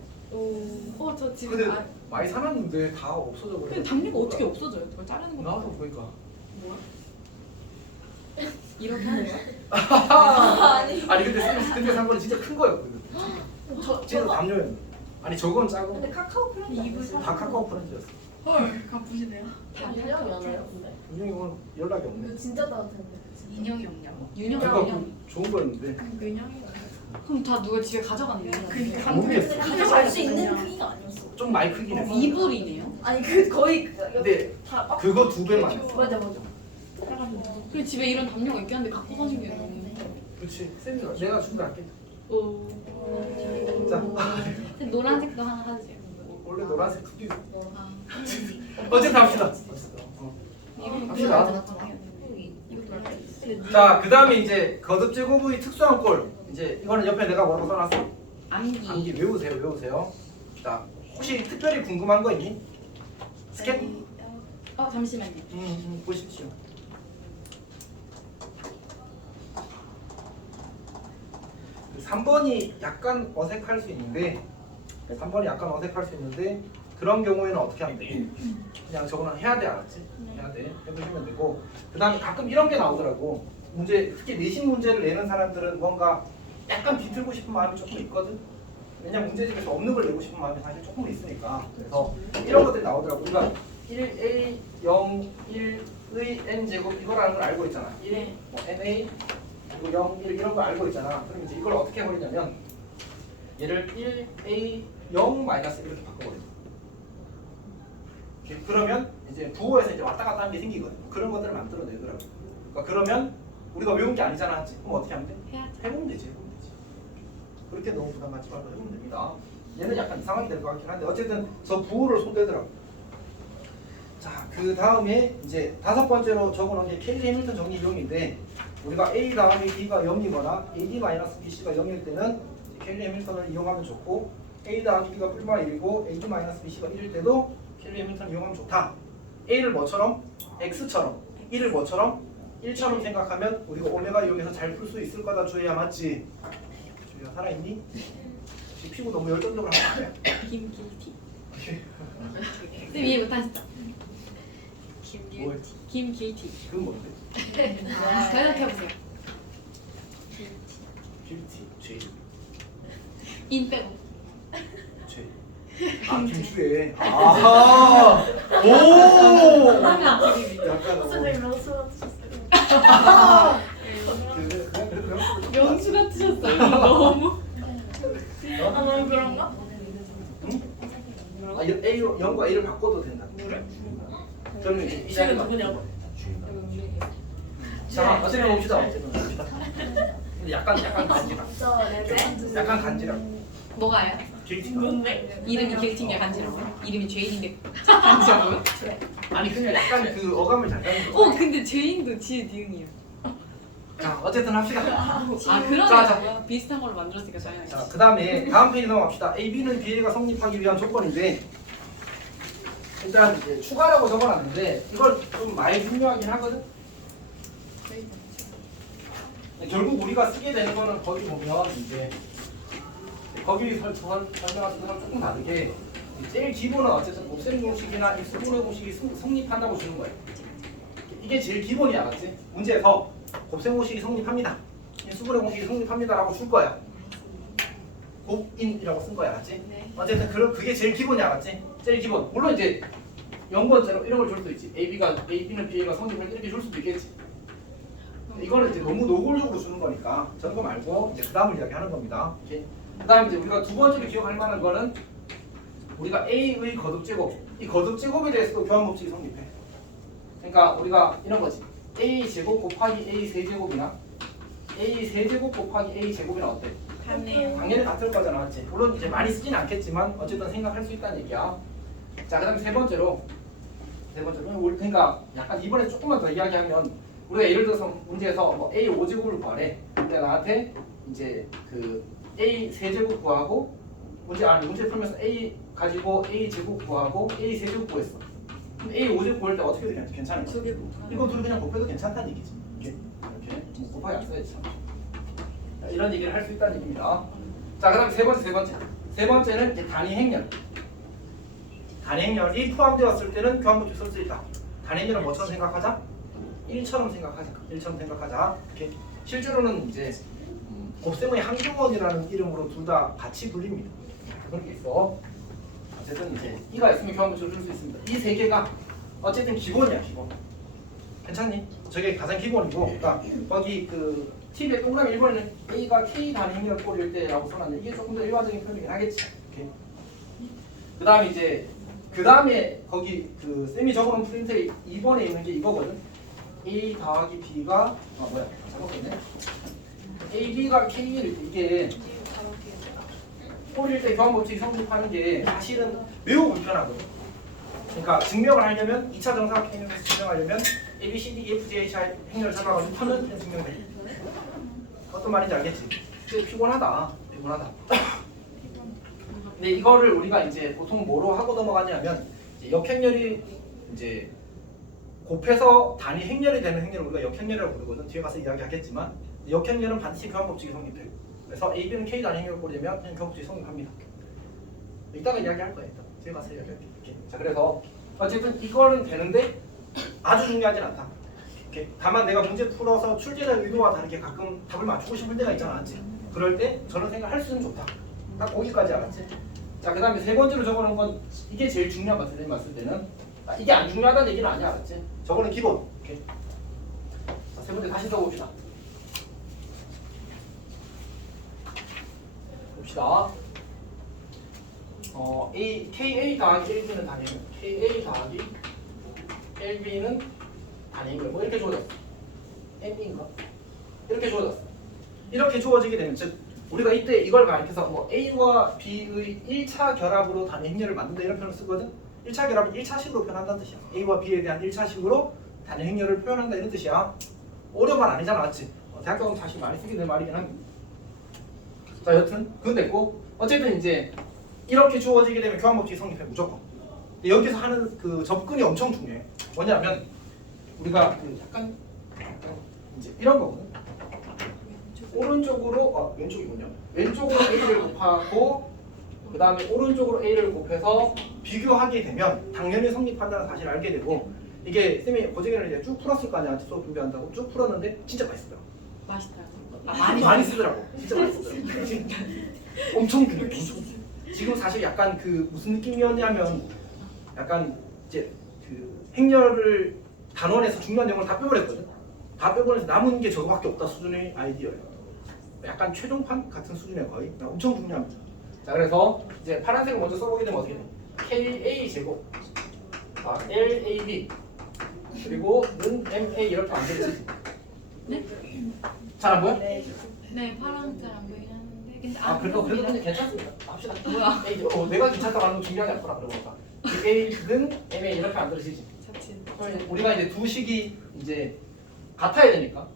저 지금 근데 많이 사놨는데 다 없어져 버려. 근데 담요가 어떻게 없어져요? 그걸 자르는 거 나와서 보니까. 뭐야? 이렇게 하는 거야? 아니 근데 근데 산 거는 진짜 큰 거였거든. 진짜 담요였는데. 아니 저건 작은. 근데 카카오 프렌즈 이불 아니었어요? 다 카카오 프렌즈였어. 헐, 가쁘시네요. 인형이 안 와요? 근데? 윤영이 오늘 연락이 없네. 이거 진짜 따뜻한데. 인형이 없냐고? 윤영 그러니까 윤영. 그 좋은 거였는데. 인형이 그럼 다 누가 집에 가져갔네. 그러니까 모르겠어. 근데 가져갈 수 있는 크기가 아니었어. 좀 많이 크긴 했어. 이불이네요. 아니 그 거의 근데 다 막. 그거 2배만 했어. 맞아. 근데 집에 이런 담요가 있긴 한데 갖고 가신 게 너무. 그렇지. 쌤이가 내가 준비할게. 오. 자. 근데 노란색도 하나 하지. 원래 노란색 크기 있어. 아. 어쨌든 합시다. 이거 합시다. 이것도 할게. 자, 그 다음에 이제 거듭 제곱의 특수한 꼴. 이제 이거는 옆에 내가 뭐라고 써놨어? 암기. 암기 외우세요. 자, 혹시 특별히 궁금한 거 있니? 스캔? 잠시만요. 보십시오. 그 3번이 약간 어색할 수 있는데 그런 경우에는 어떻게 하면 돼? 그냥 저거는 해야 돼, 알았지? 해야 돼. 해보시면 되고 그 다음에 가끔 이런 게 나오더라고. 문제, 특히 내신 문제를 내는 사람들은 뭔가 약간 비틀고 싶은 마음이 조금 있거든. 왜냐면 문제집에서 없는 걸 내고 싶은 마음이 사실 조금 있으니까. 그래서 이런 것들이 나오더라고. 우리가 1A, 0, 1의 n제곱 이거라는 걸 알고 있잖아. 1, 뭐 NA, 그리고 0, 1 이런 걸 알고 있잖아. 그럼 이제 이걸 어떻게 해버리냐면 얘를 1A, 0 마이너스 이렇게 바꿔버려. 그러면 이제 부호에서 이제 왔다 갔다 하는 게 생기거든. 그런 것들을 만들어내더라고. 그러니까 그러면 우리가 외운 게 아니잖아. 그럼 어떻게 하면 돼? 해야지. 해보면 되지. 그렇게 너무 부담 갖지 말고 해보면 됩니다. 얘는 약간 이상하게 될 것 같긴 한데 어쨌든 저 부호를 손대더라고. 자, 그 다음에 이제 5번째로 적어놓은 게 켈리 해밀턴 정리 이용인데 우리가 A 더하기 B가 0이거나 AD-BC가 0일 때는 켈리 해밀턴을 이용하면 좋고 A 더하기 B가 뿔마 1이고 AD-BC가 1일 때도 켈리 해밀턴을 이용하면 좋다. A를 뭐처럼? X처럼 1을 뭐처럼? 1처럼 생각하면 우리가 오메가 이용해서 잘 풀 수 있을 거다. 주혜야 맞지? 주혜야 살아있니? 지금 피부 너무 열정적으로 하면 안 돼. 김길티. 쌤 이해 못하시죠? 뭘? 김길티. 그건 뭔데? 생각해보세요. 길티 죄. 인 빼고. 죄. 아 김주혜. 아. 오. 그러면 드립이. 약간 선생님 명수 맞추셨어요. 명수 같으셨어요. 너무. 아 너무 그런가? 아, A 0과 A를 바꿔도 된다. 그러면 이제 이 자리가 누구냐고? 자, 어쨌든 봅시다. 어쨌든 봅시다. 근데 약간 간지라. 약간 간지라. 뭐가요? 길티. 뭔데? 이름이 길틴 게 간지러워요? 이름이 죄인인 게 간지러워요? 아니 그냥 약간 그 어감을 잘 따는 거. 어 근데 죄인도 지읒 니은이에요. 자, 어쨌든 합시다. 아 자, 그러면 비슷한 걸로 만들었으니까 저희가 자, 그다음에 다음 페이지 넘어갑시다. A, B는 BA가 성립하기 위한 조건인데 일단 이제 추가라고 적어놨는데 이걸 좀 많이 중요하긴 하거든. 결국 우리가 쓰게 되는 거는 거기 보면 이제 거기 설명하신 거랑 조금 다르게 제일 기본은 어쨌든 곱셈 공식이나 이 수분의 공식이 성립한다고 주는 거예요. 이게 제일 기본이야, 맞지? 문제에서 곱셈 공식이 성립합니다. 이 수분의 공식이 성립합니다라고 줄 거야. 곱인이라고 쓴 거야, 맞지? 네. 어쨌든 그게 제일 기본이야, 맞지? 제일 기본. 물론 이제 0번째로 이런 걸 줄 수도 있지. B는 BA가 성립을 이렇게 줄 수도 있겠지. 이거는 이제 너무 노골적으로 주는 거니까 저런 거 말고 이제 그 다음을 이야기하는 겁니다. 그 다음 이제 우리가 두 번째로 기억할 만한 거는 우리가 A의 거듭제곱, 이 거듭제곱에 대해서도 교환법칙이 성립해. 그러니까 우리가 이런 거지. A 제곱 곱하기 A 세제곱이나 A 세제곱 곱하기 A 제곱이나 어때? 같네요. 당연히 같을 거잖아, 맞지? 물론 이제 많이 쓰진 않겠지만 어쨌든 생각할 수 있다는 얘기야. 자, 그다음 세 번째로 우리 그러니까 약간 이번에 조금만 더 이야기하면 우리가 예를 들어서 문제에서 뭐 A 5제곱을 구하래. 근데 나한테 이제 그 A 세제곱 구하고 문제 풀면서 A 가지고 A 제곱 구하고 A 세제곱 구했어. 그럼 A 5제곱 구할 때 어떻게 되냐? 괜찮은 거야? 이거 둘 그냥 곱해도 괜찮다는 얘기지. 이렇게 뭐 곱하기 안 써야지. 이런 얘기를 할 수 있다는 얘기입니다. 자, 그다음 세 번째는 이제 단위 행렬. 단위 행렬이 포함되었을 때는 교환법칙 쓸 수 있다. 단위 행렬은 뭐처럼 생각하자? 1처럼 생각하자. 이렇게 실제로는 이제 곱셈의 항정원이라는 이름으로 둘 다 같이 불립니다. 그렇게 있어. 어쨌든 이제 이가 있으면 교환법칙을 쓸 수 있습니다. 이 세 개가 어쨌든 기본이야, 기본. 괜찮니? 저게 가장 기본이고, 그러니까 거기 그 팁의 동그라미 1번에는 A가 K 단위 행렬 꼴일 때라고 써놨는데 이게 조금 더 일반적인 표현이긴 하겠지. 이렇게. 그 다음에 거기 그 쌤이 적어놓은 프린트에 2번에 있는 게 이거거든. A 더하기 B가 잘못했네. A, B가 K일 때 이게 꼴일 때 교환법칙이 성립하는 게 사실은 매우 불편하거든. 그러니까 증명을 하려면 2차 정사각 행렬에서 증명하려면 A, B, C, D, E, F, G, H, I 행렬을 잡아가지고 푸는 증명돼. 어떤 말인지 알겠지? 근데 피곤하다. 근데 이거를 우리가 이제 보통 뭐로 하고 넘어가냐면 이제 역행렬이 이제 곱해서 단위 행렬이 되는 행렬을 우리가 역행렬이라고 부르거든. 뒤에 가서 이야기하겠지만 역행렬은 반드시 교환법칙이 성립해. 그래서 A, B는 K 단위 행렬을 꼴리면 그냥 교환법칙이 성립합니다. 이따가 이야기할 거예요. 뒤에 가서 이야기할게. 자, 그래서 어쨌든 이거는 되는데 아주 중요하진 않다. 이렇게. 다만 내가 문제 풀어서 출제자 의도와 다르게 가끔 답을 맞추고 싶을 때가 있잖아, 맞지? 그럴 때 저런 생각할 수는 좋다. 딱 거기까지 알았지? 자, 그 다음에 세 번째로 적어놓은 건 이게 제일 중요한 것 같아. 선생님 봤을 때는 이게 안 중요하다는 얘기는 아니야, 알았지? 저거는 기본. 이렇게. 자, 세 번째 다시 써봅시다. KA 더하기 LB는 단위고 KA 더하기 LB는 단위고 뭐 이렇게 주어졌어. M인가? 이렇게 주어졌어. 이렇게 주어지게 되면 즉 우리가 이때 이걸 가리켜서 뭐 A와 B의 1차 결합으로 단위 행렬을 만든다 이런 표현을 쓰거든. 1차 결합은 1차식으로 표현한다는 뜻이야. A와 B에 대한 1차식으로 단위 행렬을 표현한다 이런 뜻이야. 어려운 말 아니잖아, 맞지? 대학 가면 사실 많이 쓰게 될 말이긴 합니다. 자, 여튼 그건 됐고 어쨌든 이제 이렇게 주어지게 되면 교환법칙이 성립해 무조건. 근데 여기서 하는 그 접근이 엄청 중요해. 뭐냐면 우리가 그 약간 이제 이런 거거든. 오른쪽으로 왼쪽이군요. 왼쪽으로 a를 곱하고 그 다음에 오른쪽으로 a를 곱해서 비교하게 되면 당연히 성립한다는 사실을 알게 되고 이게 쌤이 고정이를 이제 쭉 풀었을 거 아니야. 수업 준비한다고 쭉 풀었는데 진짜 맛있어요. 맛있다요. 많이 쓰더라고. 진짜 많이 쓰더라고. 엄청 중요해. 엄청. 지금 사실 약간 그 무슨 느낌이었냐면 약간 이제 그 행렬을 단원에서 중요한 영어를 다 빼버렸거든. 다 빼버려서 남은 게 저거밖에 없다 수준의 아이디어예요. 약간 최종판 같은 수준의 거의 엄청 중요합니다. 자, 그래서 이제 파란색을 먼저 써보게 되면 어떻게 돼? KA 제곱 LAB 그리고 는 MA 이렇게 만들지. 네? 잘 안 보여? 네, 파랑 잘안 보이긴 하는데 근데 그래도 근데 괜찮습니다. 합시다. 뭐야? A, 내가 괜찮다고 하는 거 중요하지 않더라 그러니까. A는 MA 이렇게 만들어지지. 자칫. 우리가 이제 두 식이 이제 같아야 되니까.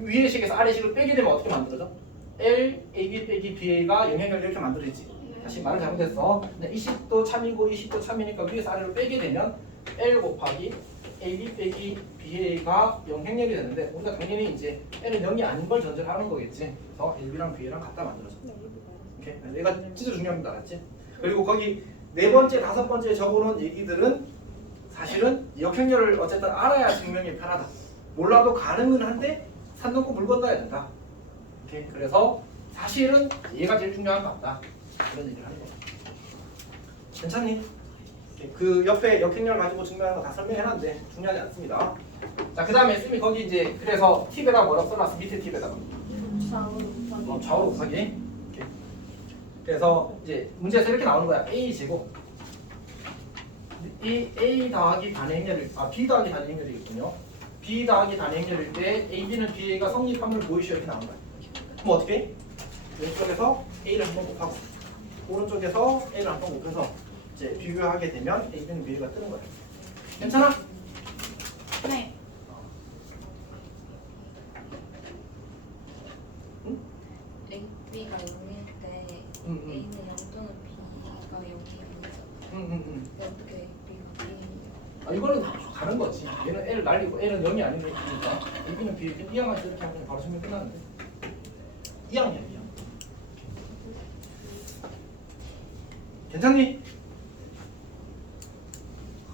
위의 식에서 아래 식을 빼게 되면 어떻게 만들어져? L, AB 빼기 BA가 영향을 이렇게 만들어지지. 다시 말을 잘못했어. 근데 이 식도 참이고 이 식도 참이니까 위에서 아래로 빼게 되면 L 곱하기 AB 빼기 BA가 영향력이 되는데 우리가 당연히 이제 L은 0이 아닌 걸 전제를 하는 거겠지. 그래서 LB랑 BA랑 같다 만들어져. 오케이. 얘가 진짜 중요합니다. 알았지? 그리고 거기 네 번째, 다섯 번째 적어놓은 얘기들은 사실은 역행렬을 어쨌든 알아야 증명이 편하다. 몰라도 가능은 한데 산 넘고 물 건너야 된다. 오케이. 그래서 사실은 얘가 제일 중요한 것 같다. 그런 얘기를 하는 거야. 괜찮니? 오케이. 그 옆에 역행렬 가지고 증명하는 거 다 설명해놨는데 중요하지 않습니다. 자, 그 다음에 쌤이 거기 이제 그래서 팁에다 뭐라고 써놨어? 밑에 팁에다가 좌우로 곱하기. 오케이. 그래서 이제 문제에서 이렇게 나오는 거야. A 제곱 이 A 더하기 단의 행렬일 B 더하기 단의 행렬이겠군요. B 더하기 단의 행렬일 때 AB는 BA가 성립함을 보이시오 이렇게 나온 거야. 그럼 어떻게 해? 왼쪽에서 A를 한번 곱하고 오른쪽에서 A를 한번 곱해서 이제 비교하게 되면 AB는 BA가 뜨는 거야. 괜찮아? 네. B가 0일 때 응. A는 0 또는 B가 0이 아니죠. 어떻게 B가 0이에요? 이거는 다른 거지. 얘는 L 날리고 L은 0이 아닌 거니까 AB는 B 이 항만 이렇게 하면 바로 설명 끝나는데. 이 항이야, 이 항. 괜찮니?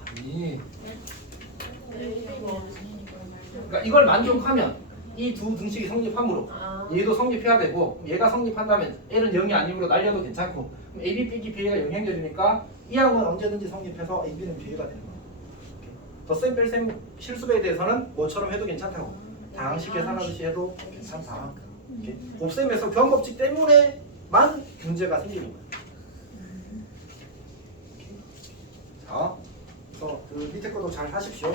아니. 그러니까 이걸 만족하면 이 두 등식이 성립함으로 얘도 성립해야 되고 얘가 성립한다면 L은 0이 아니므로 날려도 괜찮고 그럼 AB 빼기 B가 영향력이니까 이 항은 언제든지 성립해서 AB는 B가 되는 거야. 덧셈 뺄셈 실수배에 대해서는 뭐처럼 해도 괜찮다고 다항식 계산하듯이 해도 괜찮다. 이렇게. 곱셈에서 교환법칙 때문에만 문제가 생기는 거야. 자, 그래서 그 밑에 것도 잘 하십시오.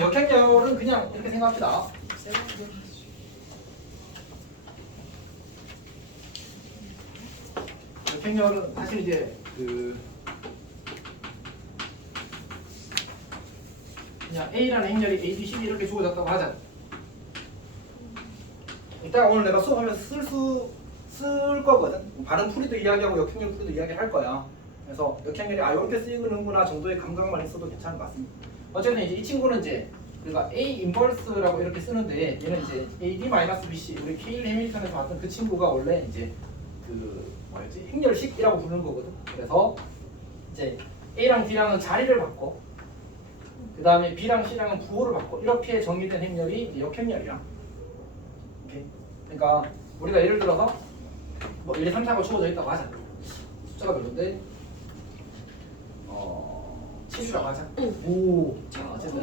역행렬은 그냥 이렇게 생각합시다. 역행렬은 사실 이제 그 그냥 A라는 행렬이 A, B, C, D 이렇게 주어졌다고 하자. 이따가 오늘 내가 수업하면서 쓸 거거든. 발음 풀이도 이야기하고 역행렬 풀이도 이야기할 거야. 그래서 역행렬이 이렇게 쓰이는구나 정도의 감각만 있어도 괜찮은 것 같습니다. 어쨌든 이제 이 친구는 이제 우리가 A 인버스라고 이렇게 쓰는데 얘는 이제 AD-BC 우리 케일 해밀턴에서 봤던 그 친구가 원래 이제 그 뭐였지 행렬식이라고 부르는 거거든. 그래서 이제 A랑 D랑은 자리를 바꿔. 그 다음에 B랑 C랑은 부호를 바꿔. 이렇게 정의된 행렬이 이제 역행렬이야. 오케이. 그러니까 우리가 예를 들어서 뭐 1, 2, 3, 4가 주어져 있다고 하자. 숫자가 몇인데? 7이라고 하자. 오. 어쨌든.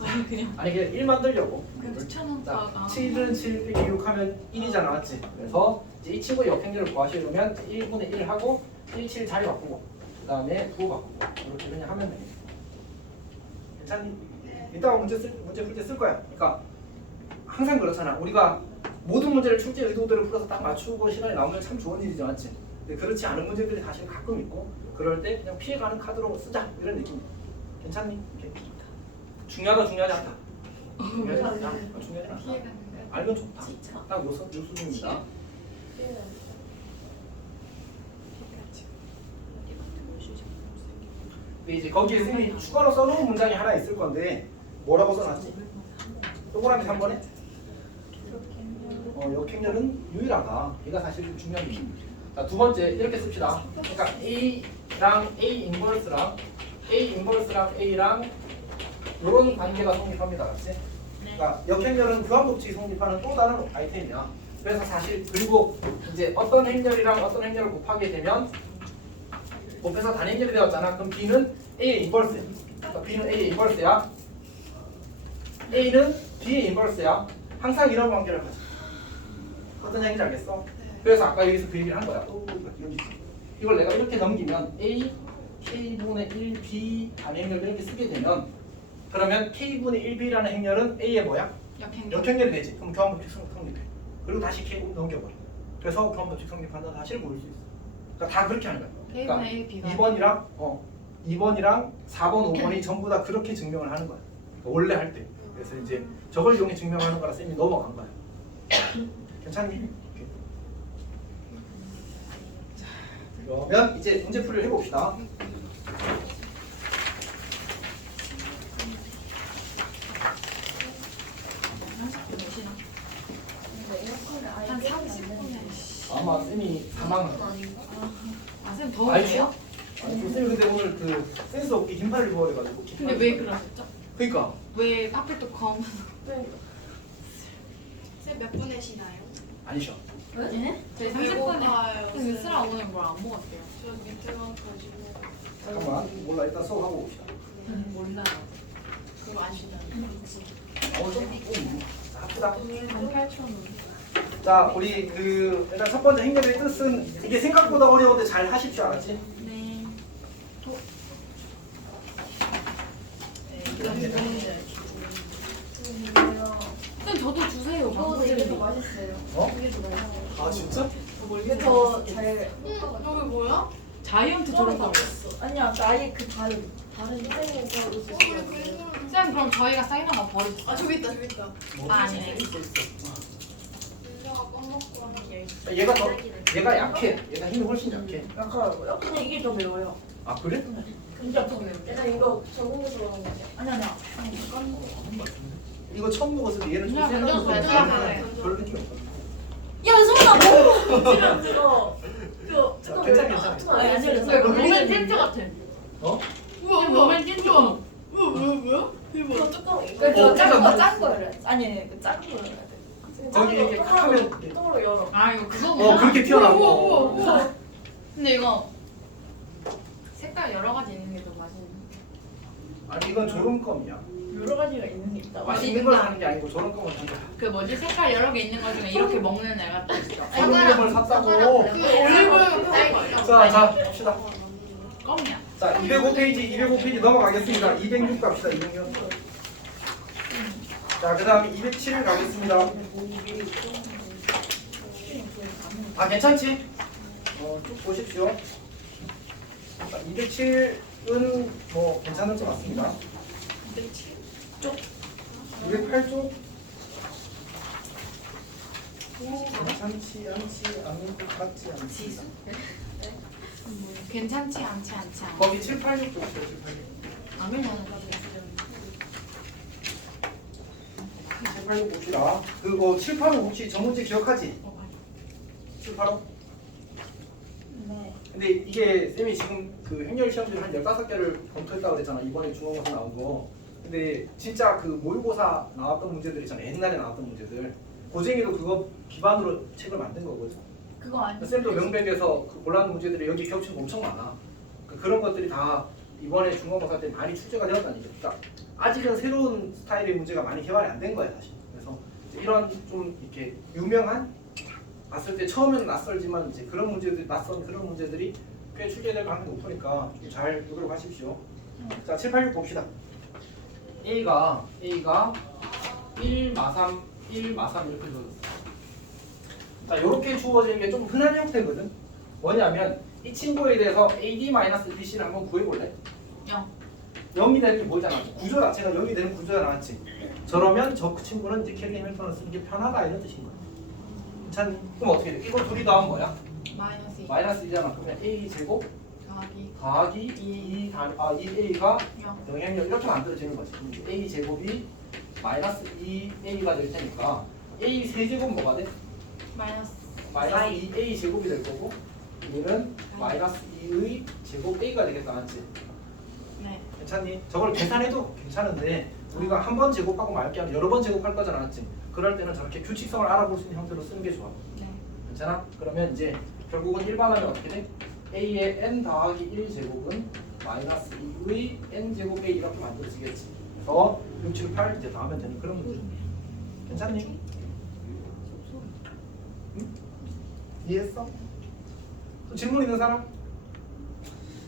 아니 그냥 아니 그냥 1 만들려고. 그냥 추천한다가 7은 7 빼기 6 하면 1이잖아, 맞지? 그래서 이제 이 친구의 역행렬을 구하시려면 1분의 1 하고 1, 7 자리 바꾸고 그 다음에 부호 바꾸고 이렇게 그냥 하면 돼. 괜찮니? 이따가 문제 풀 때 쓸 거야. 그러니까 항상 그렇잖아. 우리가 모든 문제를 출제 의도대로 풀어서 딱 맞추고 시간이 나오면 참 좋은 일이죠, 맞지? 근데 그렇지 않은 문제들이 사실 가끔 있고 그럴 때 그냥 피해가는 카드로 쓰자 이런 느낌. 괜찮니? 오케이. 중요하다 중요하지 않다. 중요하지 않다. 중요하지 않다. 피해가는 거야. 알면 좋다. 딱 요 수준입니다. 근데 이제 거기에 쌤이 추가로 써놓은 문장이 하나 있을 건데 뭐라고 써놨지? 동그라미 3번에 역행렬은 유일하다. 이가 사실 좀 중요한 게. 자, 두 번째 이렇게 씁시다. 그러니까 A랑 A 인버스랑 A랑 이런 관계가 성립합니다. 맞지? 그러니까 역행렬은 교환법칙이 성립하는 또 다른 아이템이야. 그래서 사실 그리고 이제 어떤 행렬이랑 어떤 행렬을 곱하게 되면 곱해서 단행렬이 되었잖아. 그럼 B는 A의 인버스야. 그러니까 B는 A의 인버스야. A는 B의 인버스야. 항상 이런 관계를 가져. 어떤 얘기인지 알겠어? 그래서 아까 여기서 그 얘기를 한 거야. 이걸 내가 이렇게 넘기면 A K분의 1B 단행렬을 이렇게 쓰게 되면 그러면 K분의 1B라는 행렬은 A의 뭐야? 역행렬이 되지. 그럼 교환법칙 성립해. 그리고 다시 K분 넘겨버려. 그래서 교환법칙 성립한다는 사실을 모를 수 있어. 그러니까 다 그렇게 하는 거야. 그러니까 A분의 A, B가 2번이랑 4번, 5번이 전부 다 그렇게 증명을 하는 거야. 그러니까 원래 할 때. 그래서 이제 저걸 이용해 증명하는 거라 쌤이 넘어간 거야. 괜찮니? 그러면 이제 문제풀이를 해봅시다. 한 30분에. 아마 쌤이 사망을. 쌤 알지? 더우세요? 아니 쌤이 근데 오늘 그 센스 없게 긴팔을 입어가지고. 근데 왜 그러셨죠? 그러니까. 왜 파플도 검? 쌤몇 분에 쉬나요? 아니셔. 네? 저희 30분에. 배고파요, 근데 쌤. 쓰라 오늘 뭘 안 먹었대요? 저 밑에 가가지고 잠깐만. 몰라. 일단 수업하고 봅시다. 몰라요. 그거 안 쉬나요? 합시다. 18,000원. 자, 우리 그 일단 첫 번째 행렬의 뜻은 이게 생각보다 어려운데 잘 하십시오. 알았지? 네. 쌤 저도 주세요. 이게 더 맛있어요. 어? 이게 더 맛있어요. 아 진짜? 이게 더잘 여기 뭐야? 자이언트 졸업하고. 아니야 나의 그 다른 선생님 거로 쌤 그럼 저희가 사인한 거 버리죠. 아 저기 있다 저기 있다. 아니네. 있어. 윤서가 껌 먹고 하는 게 얘가 약해. 얘가 힘이 훨씬 약해. 약하다고요? 근데 이게 더 매워요. 아 그래? 진짜 더 매워. 약간 이거 적응해서 그런 거 아니야. 이거 처음 먹었을 때 얘는 좀 그냥 세다고 던져도 생각했는데 돼요. 별 느낌 없어. 야 소나 너무 지금 들어. 그 자, 괜찮아. 로맨 틴트 같아. 어? 우와 로맨 틴트. 우와 뭐야? 이거 그 뚜껑 그거 이거 짠 짠 거를 아니 그 짠 거를 해야 돼. 거기 이렇게 하면 이렇게. 뚜껑으로 열어. 아 이거 그거구나. 그렇게 튀어나와. 우와. 근데 이거 색깔 여러 가지 있는 게 더 맛있는. 아니 이건 조름껌이야. 여러 가지가 있는 게 있다. 맛있는 걸 사는 게 아니고 조름껌을 사는 거야. 그 뭐지 색깔 여러 개 있는 거 중에 이렇게 먹는 애가 또 있어. 조름껌을 샀다고. 그 올리브영 파는 거 아니야? 자 봅시다. 껌이야. 자 205페이지 넘어가겠습니다. 206 갑시다. 206. 자 그다음에 207 가겠습니다. 아 괜찮지? 쭉 보십시오. 자, 207은 뭐 괜찮은 것 같습니다. 208쪽 괜찮지 않은 것 같지 않습니다. 괜찮지 않지 않지 않. 거기 786 보십시오. 786. 아밀려는 거지. 786 봅시다. 그거 785 혹시 저 문제 기억하지? 785? 네. 근데 이게 쌤이 지금 그 행렬 시험지를 한 15개를 검토했다고 그랬잖아. 이번에 중간고사 나온 거. 근데 진짜 그 모의고사 나왔던 문제들 있잖아. 옛날에 나왔던 문제들. 고쟁이도 그거 기반으로 책을 만든 거거든. 그거 아니. 쌤도 명백에서 그 곤란 문제들이 여기 겹친 거 엄청 많아. 그런 것들이 다 이번에 중간고사 때 많이 출제가 되었다는 얘기죠. 그러니까 아직은 새로운 스타일의 문제가 많이 개발이 안 된 거야 사실. 그래서 이제 이런 좀 이렇게 유명한 봤을 때 처음에는 낯설지만 이제 그런 문제들 낯선 그런 문제들이 꽤 출제될 가능성이 높으니까 좀 잘 보도록 하십시오. 자 786 봅시다. A가 1 마삼 1 마삼 이렇게 주어졌어. 자 이렇게 주어지는 게 좀 흔한 형태거든. 뭐냐면 이 친구에 대해서 AD-BC를 한번 구해볼래? 0. 0이 되는 게 보이잖아. 구조 자체가 0이 되는 구조가 나왔지. 저러면 저 친구는 이제 캐리 해밀턴을 쓰는 게 편하다 이런 뜻인 거야. 괜찮니? 그럼 어떻게 돼? 이거 둘이 더하면 뭐야? 마이너스 2 마이너스 2잖아. 그러면 a 제곱 더하기 더하기 2a가 영. 영향력 이렇게 만들어지는 거지. 그럼 a 제곱이 마이너스 2a가 될 테니까 a 세제곱 뭐가 돼? 마이너스 마이너스 2a 제곱이 될 거고 얘는 마이너스 2의 제곱 a가 되겠다 맞지? 네. 괜찮니? 저걸 계산해도 괜찮은데 우리가 한 번 제곱하고 말게 하면 여러 번 제곱할 거잖아 맞지? 그럴 때는 저렇게 규칙성을 알아볼 수 있는 형태로 쓰는 게 좋아. 네. 괜찮아? 그러면 이제 결국은 일반하면 어떻게 돼? a의 n 더하기 1제곱은 마이너스 2의 n 제곱 a 이렇게 만들어지겠지. 그래서 6, 7, 8 이제 더하면 되는 그런 문제. 괜찮니? 응? 이해했어? 또 질문 있는 사람?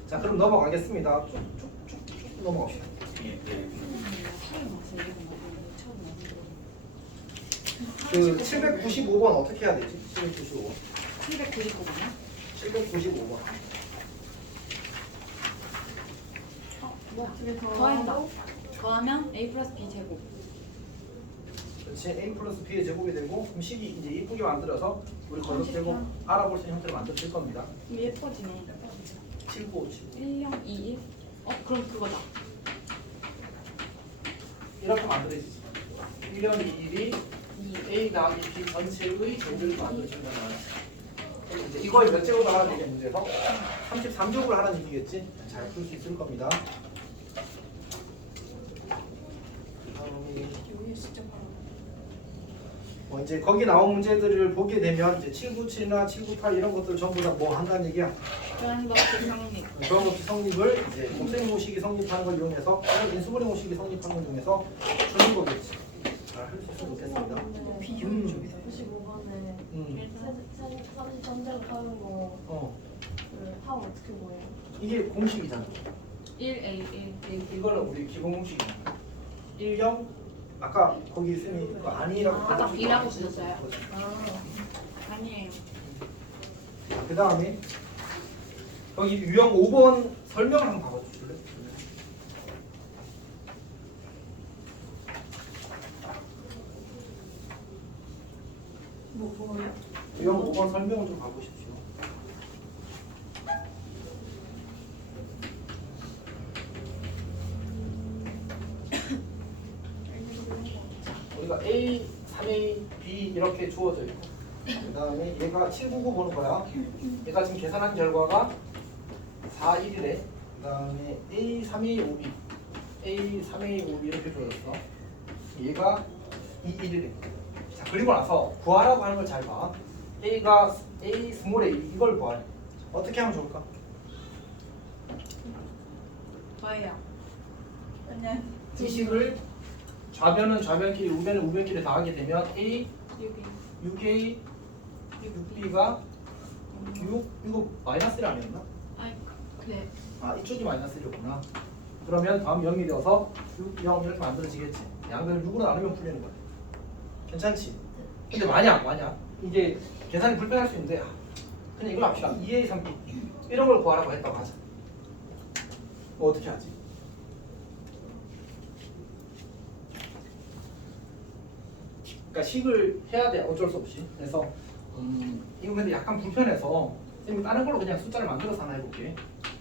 자 그럼 넘어가겠습니다. 쭉쭉쭉쭉 넘어갑시다. 그 795번 어떻게 해야 되지? 795번. 795번이요? 795번. 더한다. 더하면 a 플러스 b 제곱. 그렇지. a 플러스 b의 제곱이 되고 그럼 식이 이제 이쁘게 만들어서 우리 거듭 제곱 알아볼 수 있는 형태로 만들어질 겁니다. 예뻐지네. 795. 1021. 그럼 그거다. 이렇게 만들어지지. 1년 2일이 a 더하기 b 전체의 제곱을 만들어준다는 거야. 이제 이거에 몇 제곱을 하라는 얘기가 문제에서 33제곱을 하라는 얘기겠지. 잘 풀 수 있을 겁니다. 이제 거기 나온 문제들을 보게 되면 이제 797이나 798 이런 것들 전부 다 뭐 한다는 얘기야. 교환법칙 성립. 교환법칙 성립을 이제 곱셈 모식이 성립하는 걸 이용해서 또는 인수분해 모식이 성립하는 걸 이용해서 주는 거겠지. 잘 할 수 있으면 좋겠습니다. 비효율적이다. 95번에 전제를 하는 거 하면 어떻게 보여요? 이게 공식이잖아. 1A1. 이거는 우리 기본 공식이야. 1형 아까 거기 쌤이 그거 아니라고 아까 B라고 주셨어요. 아, 아니에요. 그 다음에 여기 유형 5번 설명을 한번 봐봐줄래? 뭐예요? 유형 5번 설명을 좀 봐보십시오. 우리가 A, 3A, B 이렇게 주어져 있고 그 다음에 얘가 799 보는 거야. 얘가 지금 계산한 결과가 4, 1이래. 그 다음에 A, 3A, 5B A, 3A, 5B 이렇게 주어졌어. 얘가 2, 1이래. 자 그리고 나서 구하라고 하는 걸 잘 봐. A가 A, 스몰 a 이걸 구하래. 어떻게 하면 좋을까? 저예요. 그냥 이 식을 좌변은 좌변끼리 우변은 우변끼리 더하게 되면 A 6이. 6A 6B가 6 이거 마이너스 1 아니었나? 아이 그래. 아 이쪽이 마이너스 1이었구나. 그러면 다음 0이 되어서 6, 0 이렇게 만들어지겠지. 양변을 6으로 나누면 풀리는 거야. 괜찮지? 근데 만약 이게 계산이 불편할 수 있는데 그냥 이걸 합시다. 2A 3B 이런 걸 구하라고 했다고 하자. 뭐 어떻게 하지? 그러니까 식을 해야 돼. 어쩔 수 없이. 그래서 이거 근데 약간 불편해서 쌤이 다른 걸로 그냥 숫자를 만들어서 하나 해볼게.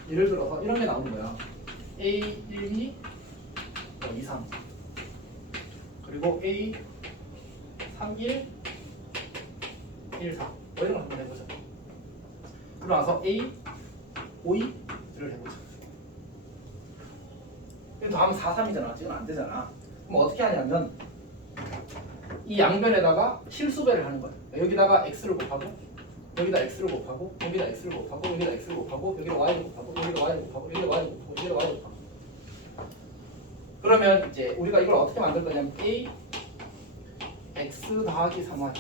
예를 들어서 이런 게 나오는 거야. A 1, 2, 2, 3 그리고 A 3, 1, 1, 4 뭐 이런 걸 한번 해보자. 그러고 나서 A 5, 2를 해보자. 이거 하면 4, 3이잖아. 지금 안 되잖아. 그럼 어떻게 하냐면 이 양변에다가 실수배를 하는 거야. 여기다가 x를 곱하고 여기다 x를 곱하고 여기다 x를 곱하고 여기다 x를 곱하고 여기다 y를 곱하고 여기다 y를 곱하고 여기다 y를 곱하고 여기다 y를 곱하고 그러면 이제 우리가 이걸 어떻게 만들 거냐면 a x 더하기 3y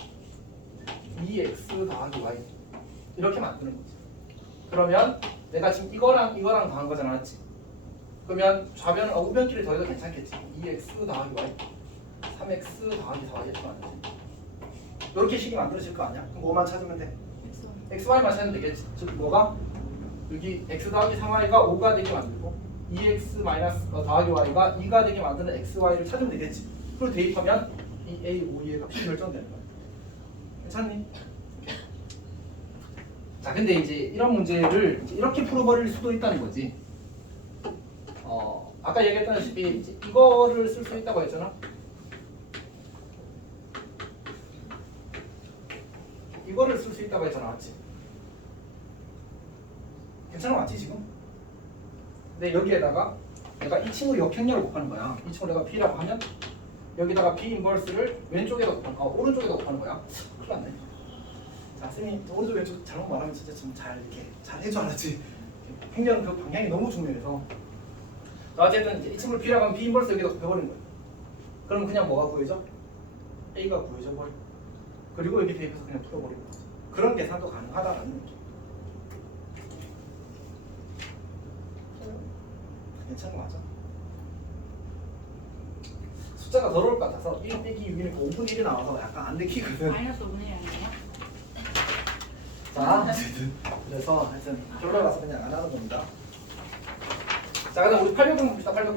2x 더하기 y 이렇게 만드는 거지. 그러면 내가 지금 이거랑 더한 거잖아, 맞지? 그러면 좌변 우변끼리 더해도 괜찮겠지. 2x 더하기 y 3x 더하기 4y 이렇게 만들지. 이렇게 식이 만들어질 거 아니야? 그럼 뭐만 찾으면 돼? x, y만 찾으면 되겠지. 즉 뭐가? 여기 x 더하기 3y가 5가 되게 만들고 2x 마이너스 더하기 y가 2가 되게 만드는 x, y를 찾으면 되겠지. 그리고 대입하면 이 A, O, E의 값이 결정되는 거야. 괜찮니? 자, 근데 이제 이런 문제를 이제 이렇게 풀어버릴 수도 있다는 거지. 아까 얘기했다시피 이제 이거를 쓸 수 있다고 했잖아. 이거를 쓸 수 있다고 했잖아, 맞지? 괜찮아, 맞지 지금? 근데 여기에다가 내가 이 친구 역행렬을 곱하는 거야. 이 친구 내가 B라고 하면 여기다가 B 인버스를 왼쪽에다 곱하는, 오른쪽에다 곱하는 거야. 큰일 났네. 자, 쌤이 오른쪽 왼쪽 잘못 말하면 진짜 좀 잘 이렇게 잘 해줘 알았지? 행렬은 그 방향이 너무 중요해서. 자, 어쨌든 이제 이 친구를 B라고 하면 B 인버스 여기다 곱해버린 거야. 그럼 그냥 뭐가 구해져? A가 구해져 버려. 그리고 여기 대입해서 그냥 풀어버리는 거지. 그런 계산도 가능하다라는 느낌. 괜찮은 거 맞아? 숫자가 더러울 것 같아서 1 빼기 6이니까 5분의 1이 나와서 약간 안 내키거든. 마이너스 5분의 1 아니에요? 자, 어쨌든 그래서 하여튼 결론 가서 그냥 안 하는 겁니다. 자, 그다음 우리 800 봅시다. 800.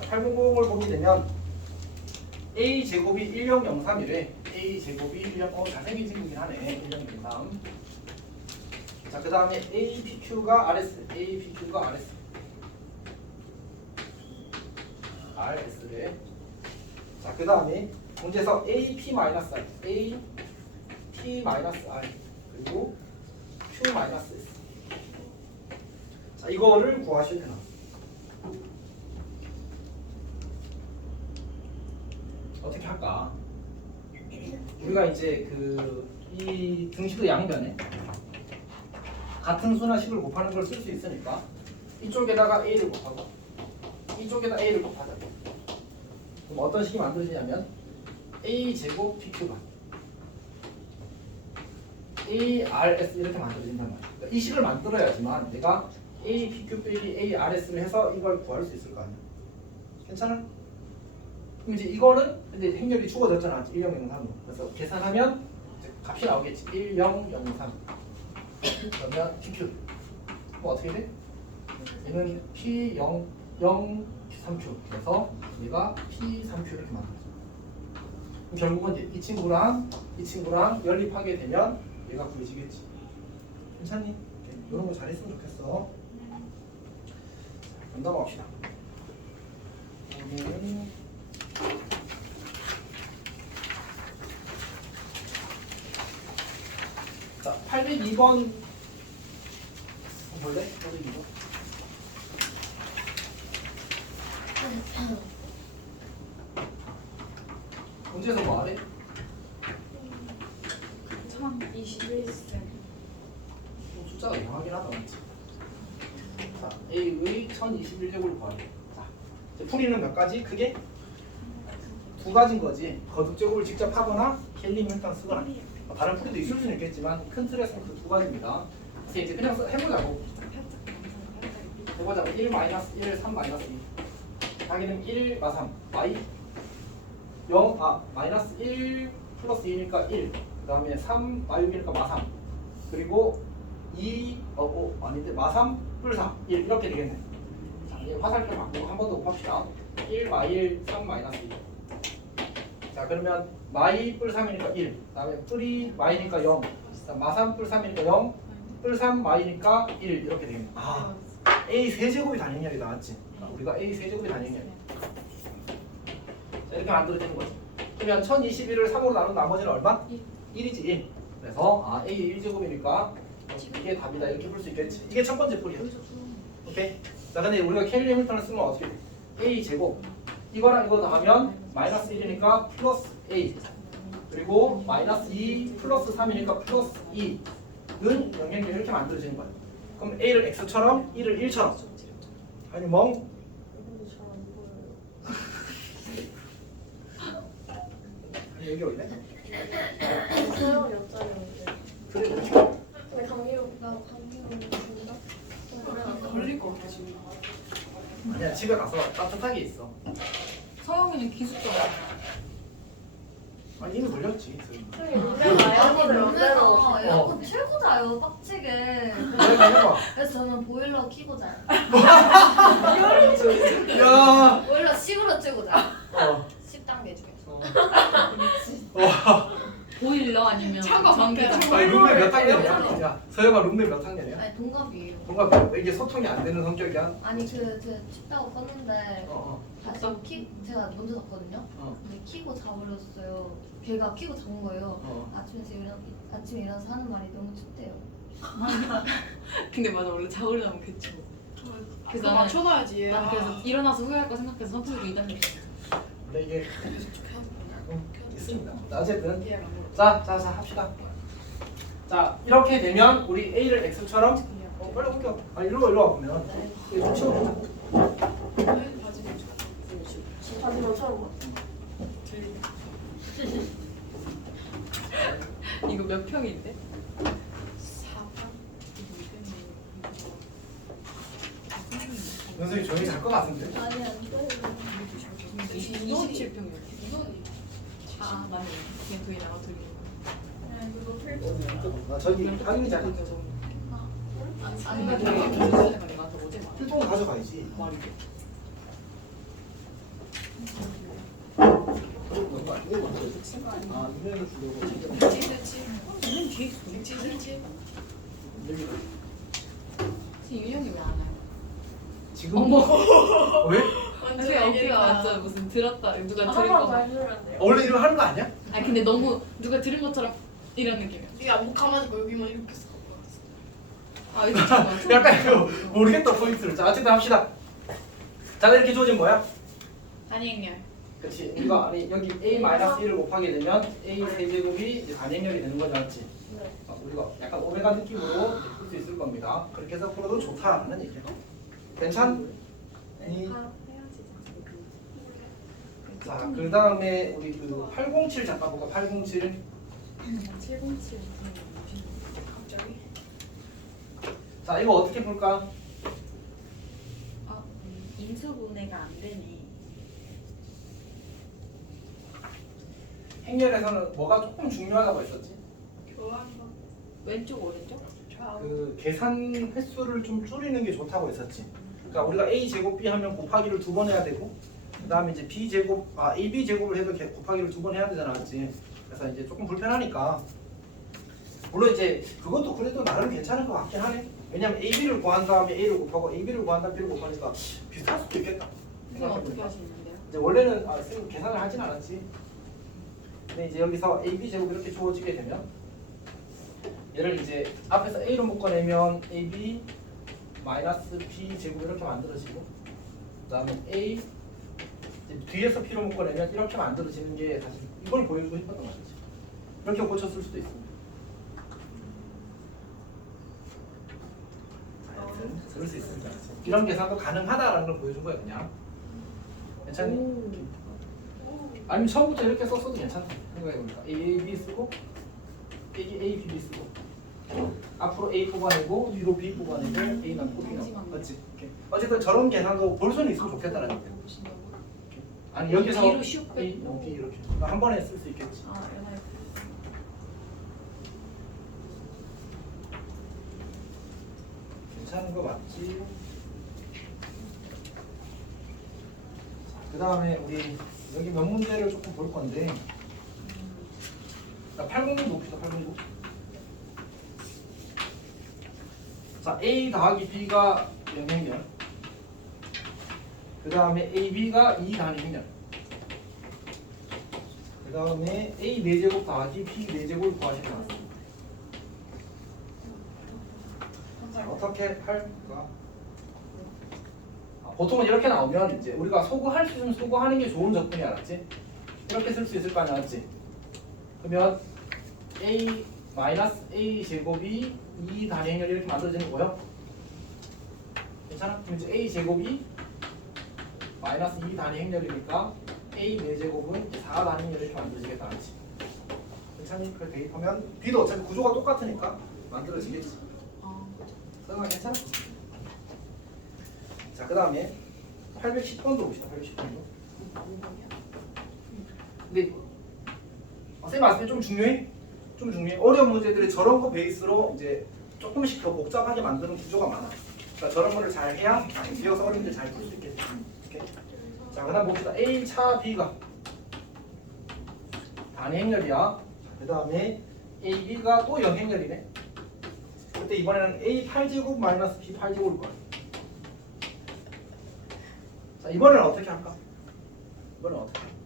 800을 보게 되면 A 제곱이 1003이래. A 제곱이 10 잘생긴 친구긴 하네. 1003. 자, 그 다음에 APQ가 RS. APQ가 RS. RS래. 자, 그 다음에 문제에서 AP-R, AP-R 그리고 Q-S. 자, 이거를 구하실 때는 어떻게 할까? 우리가 이제 이 등식의 양변에 같은 수나 식을 곱하는 걸 쓸 수 있으니까 이쪽에다가 A를 곱하고 이쪽에다 A를 곱하자. 그럼 어떤 식이 만들어지냐면 A 제곱 PQ가 ARS 이렇게 만들어진단 말이야. 그러니까 이 식을 만들어야지만 내가 A PQ 빼기 ARS를 해서 이걸 구할 수 있을 거 아니야. 괜찮아? 그럼 이제 이거는 근데 행렬이 주어졌잖아. 1003으로. 그래서 계산하면 이제 값이 나오겠지. 1003. 그러면 PQ. 뭐 어떻게 돼? 얘는 P0 P3Q. 그래서 얘가 P3Q 이렇게 만들어져. 그럼 결국은 이제 이 친구랑 연립하게 되면 얘가 구해지겠지. 괜찮니? 이런 거 잘했으면 좋겠어. 그럼 넘어갑시다. 여기는 자, 802번 볼래? 802번. 문제에서 뭐 하래? 1021쌤. 숫자가 이상하긴 하다, 맞지? 자, A의 1021제곱을 구하래. 자, 이제 풀이는 몇 가지? 크게 두 가지인 거지. 거듭제곱을 직접 하거나 켈링 일단 쓰거나. 다른 풀이도 있을 수는 있겠지만 큰 틀에서는 그 두 가지입니다. 그래서 이제 그냥 해보자고. 1 마이너스 1, 3 마이너스 2. 하기는 1 마삼 y 0 마이너스 1 플러스 2니까 1. 그 다음에 3 마육이니까 마삼. 그리고 2 아닌데 마삼 뿔3 1 이렇게 되겠네. 자, 이제 화살표 바꾸고 한 번 더 곱합시다. 1 마일 3 마이너스 2. 자, 그러면 마이 뿔 3이니까 1. 그 다음에 뿔이 마이니까 0. 마삼 뿔 3이니까 0. 뿔 3 마이니까 1 이렇게 되겠네. A 세제곱이 단행렬이 나왔지. 우리가 A 세제곱이 단행렬. 자, 이렇게 만들어지는 거지. 그러면 1021을 3으로 나눈 나머지는 얼마? 1이지 1. 그래서 A 1제곱이니까 이게 답이다 이렇게 풀 수 있겠지. 이게 첫 번째 풀이야. 오케이. 자, 근데 우리가 켈리 해밀턴을 쓰면 어떻게 돼? A 제곱 이거랑 이거 더하면 마이너스 1이니까 플러스 A 그리고 마이너스 2 플러스 3이니까 플러스 2는 영향력이 이렇게 만들어지는 거야. 그럼 A를 X처럼 1을 1처럼 아니 멍 아니 여기 어디네? 소영 옆자리인데. 그래 그렇지. 근데 감기가 준다? 걸릴 거 같아 지금. 아니야 집에 가서 따뜻하게 있어. 서영이는 기숙잖아. 아니 이미 걸렸지. 에어컨 에어컨 틀고 자요 빡치게. 그래 해봐. 그래서 저는 보일러 켜고 자요. 야 학년이야? 야, 서영아 룸메 몇 학년이야? 아니 동갑이에요. 뭔가 이게 소통이 안 되는 성격이야? 아니 그 춥다고 껐는데 어. 다시 제가 먼저 잤거든요. 어. 근데 키고 자버렸어요. 걔가 키고 잔 거예요. 어. 아침에 일어나서 하는 말이 너무 춥대요. 근데 맞아 원래 자우려면 그쵸. 그래서 맞춰놔야지 얘. 난 그래서 일어나서 후회할 거 생각해서 선택도 이단계. 근데 이게 있습니다. 자, 어쨌든 얘가 안 물어. 자 합시다. 자 이렇게 되면 우리 A를 X처럼 빨리 옮겨. 아 일로 와 보면 이게 좀 치워줘. 바지 맞춰봐. 이거 몇 평인데? 4판. 연습이 조용히 잘 것 같은데. 아니 안 돼. 27평이요. 아 맞네. 그냥 둘이 나가 둘이. 아 저기 당연히 잘. 아니면 내가 교수실에 가서 어제 말. 필통을 가져가야지. 말이 돼. 아 이메일을 주려고. 뒤에 있어. 지금 유형이 왜 안 와요? 지금 어머. 왜? 근데 어깨가 완전 무슨 들었다 누가 들은 거. 원래 이거 하는 거 아니야? 아 근데 너무 누가 들은 것처럼 이런 느낌이야. 네가 목 가만히고 여기만 이렇게 써. 아 이거 잠깐만. 약간 이거 모르겠다 포인트를. 자 어쨌든 합시다. 자 이렇게 주어진 뭐야? 단위행렬. 그렇지. 우리가 아니 여기 a 마이너스 1을 곱하게 되면 a 세제곱이 이제 단행렬이 되는 거지 않지? 우리가 약간 오메가 느낌으로 풀 수 있을 겁니다. 그렇게 해서 풀어도 좋다라는 얘기야. 괜찮? 자, 그 다음에 우리 그 807 잠깐 볼까? 807. 707. 갑자기. 자, 이거 어떻게 풀까? 인수분해가 안 되네. 행렬에서는 뭐가 조금 중요하다고 했었지? 교환과 왼쪽 오른쪽? 좌우. 그 계산 횟수를 좀 줄이는 게 좋다고 했었지. 그러니까 우리가 a 제곱 b 하면 곱하기를 2번 해야 되고, 그 다음에 이제 b 제곱, ab 제곱을 해도 곱하기를 2번 해야 되잖아, 맞지? 그래서 이제 조금 불편하니까. 물론 이제 그것도 그래도 나름 괜찮은 것 같긴 하네. 왜냐면 ab를 구한 다음에 a를 곱하고 ab를 구한 다음에 b를 곱하니까 비슷할 수도 있겠다. 이거 어떻게 하시는데요? 이제 원래는 쌤 계산을 하진 않았지. 근데 이제 여기서 ab 제곱 이렇게 주어지게 되면 얘를 이제 앞에서 a로 묶어내면 ab 마이너스 b 제곱 이렇게 만들어지고, 그다음에 a 이제 뒤에서 p로 묶어내면 이렇게 만들어지는 게 사실 이걸 보여주고 싶었던 거지. 이렇게 고쳤을 수도 있습니다. 그럴 수 있습니다. 이런 계산도 가능하다라는 걸 보여준 거야 그냥. 괜찮니? 아니면 처음부터 이렇게 썼어도 괜찮다 생각해보니까 A, B 쓰고 A, B, B 쓰고 앞으로 A 뽑아내고 뒤로 B 뽑아내고 A 남고 B 남고 맞지? 이렇게. 어쨌든 저런 계산도 볼 수는 있으면 좋겠다라는 거야. 아니 여기서 뒤로 슉 A, 빼고. B 이렇게 그러니까 한 번에 쓸 수 있겠지. 아 연하에. 괜찮은 거 맞지? 그 다음에 우리 여기 몇 문제를 조금 볼 건데, 자, 809 봅시다. 809. 자, A 더하기 B가 영행렬. 그 다음에 AB가 2 단위행렬. 그 다음에 A 4제곱 더하기 B 4제곱을 구하시면 나왔습니다. 자, 어떻게 할까? 보통은 이렇게 나오면 이제 우리가 소구할 수 있으면 소구하는 게 좋은 접근이 알았지? 이렇게 쓸 수 있을 거 아니야, 맞지? 그러면 a 마이너스 a 제곱이 2 단위행렬이 이렇게 만들어지는 거예요. 괜찮아? 그럼 이제 a 제곱이 마이너스 2 단위행렬이니까 a 4제곱은 4 단위행렬이 이렇게 만들어지겠다, 알았지? 괜찮니? 그렇게 대입하면 b도 어차피 구조가 똑같으니까 만들어지겠지. 설마 괜찮아? 자, 그 다음에 810번도 봅시다. 810번도. 근데 쌤 말씀이 좀 중요해? 좀 중요해. 어려운 문제들이 저런 거 베이스로 이제 조금씩 더 복잡하게 만드는 구조가 많아. 그러니까 저런 거를 잘 해야 뒤에서 어려운 문제 잘 풀 수 있겠지. 오케이. 자, 그 다음 봅시다. A 차 B가 단위행렬이야. 그 다음에 AB가 또 영행렬이네. 그때 이번에는 A 8제곱 마이너스 B 8제곱일 거야. 자, 이번에는 어떻게 할까? 이번엔 어떻게 할까?